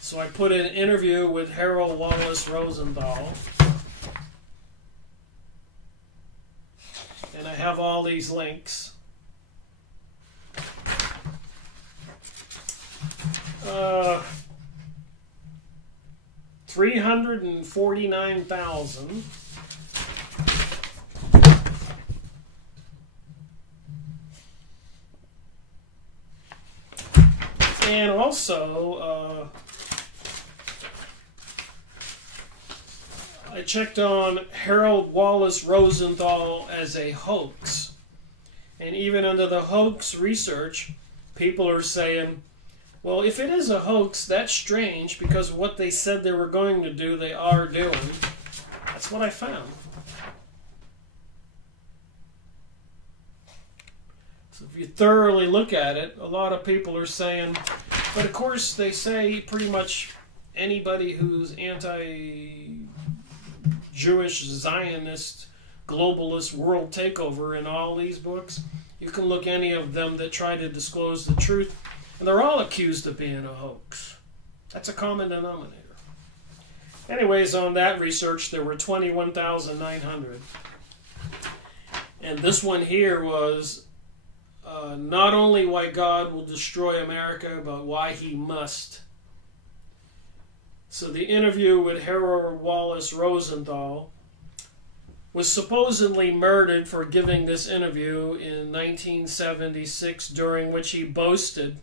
So I put an interview with Harold Wallace Rosenthal. And I have all these links. 349,000. And also, I checked on Harold Wallace Rosenthal as a hoax. And even under the hoax research, people are saying, well, if it is a hoax, that's strange, because what they said they were going to do, they are doing. That's what I found. So if you thoroughly look at it, a lot of people are saying, but of course they say pretty much anybody who's anti-Jewish, Zionist, globalist, world takeover in all these books, you can look any of them that try to disclose the truth, and they're all accused of being a hoax. That's a common denominator. Anyways, on that research, there were 21,900. And this one here was not only why God will destroy America, but why he must. So the interview with Harold Wallace Rosenthal was supposedly murdered for giving this interview in 1976, during which he boasted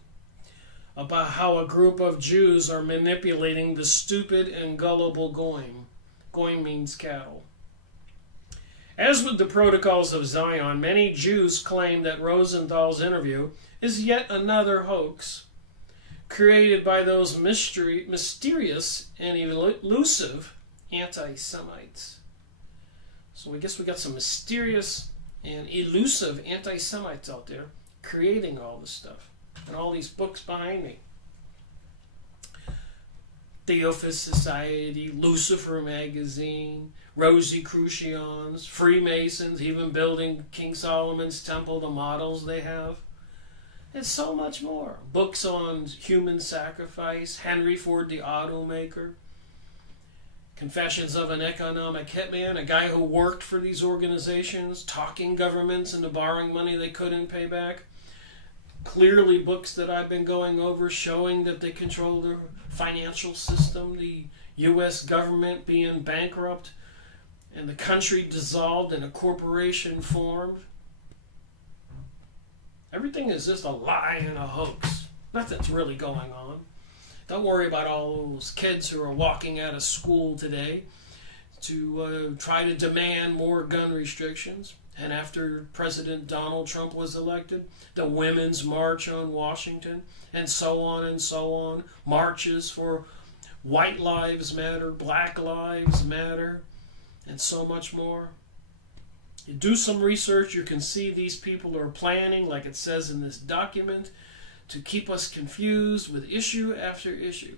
about how a group of Jews are manipulating the stupid and gullible goyim. Goyim means cattle. As with the Protocols of Zion, many Jews claim that Rosenthal's interview is yet another hoax created by those mysterious and elusive anti-Semites. So I guess we got some mysterious and elusive anti-Semites out there creating all this stuff. And all these books behind me. Theophis Society, Lucifer Magazine, Rosicrucians, Freemasons, even building King Solomon's Temple, the models they have. And so much more. Books on human sacrifice, Henry Ford the automaker, Confessions of an Economic Hitman, a guy who worked for these organizations, talking governments into borrowing money they couldn't pay back. Clearly books that I've been going over showing that they control the financial system, the U.S. government being bankrupt, and the country dissolved and a corporation formed. Everything is just a lie and a hoax. Nothing's really going on. Don't worry about all those kids who are walking out of school today to try to demand more gun restrictions. And after President Donald Trump was elected, the Women's March on Washington, and so on, marches for White Lives Matter, Black Lives Matter, and so much more. You do some research, you can see these people are planning, like it says in this document, to keep us confused with issue after issue.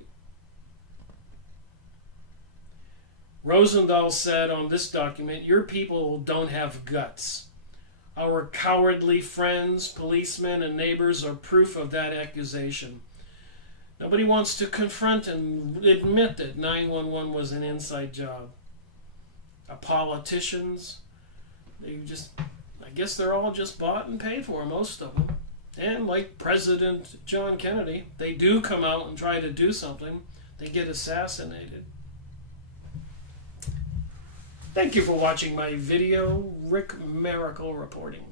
Rosendahl said on this document, "Your people don't have guts. Our cowardly friends, policemen, and neighbors are proof of that accusation. Nobody wants to confront and admit that 911 was an inside job. Our politicians, I guess they're all just bought and paid for, most of them. And like President John Kennedy, they do come out and try to do something. They get assassinated." Thank you for watching my video. Rick Miracle reporting.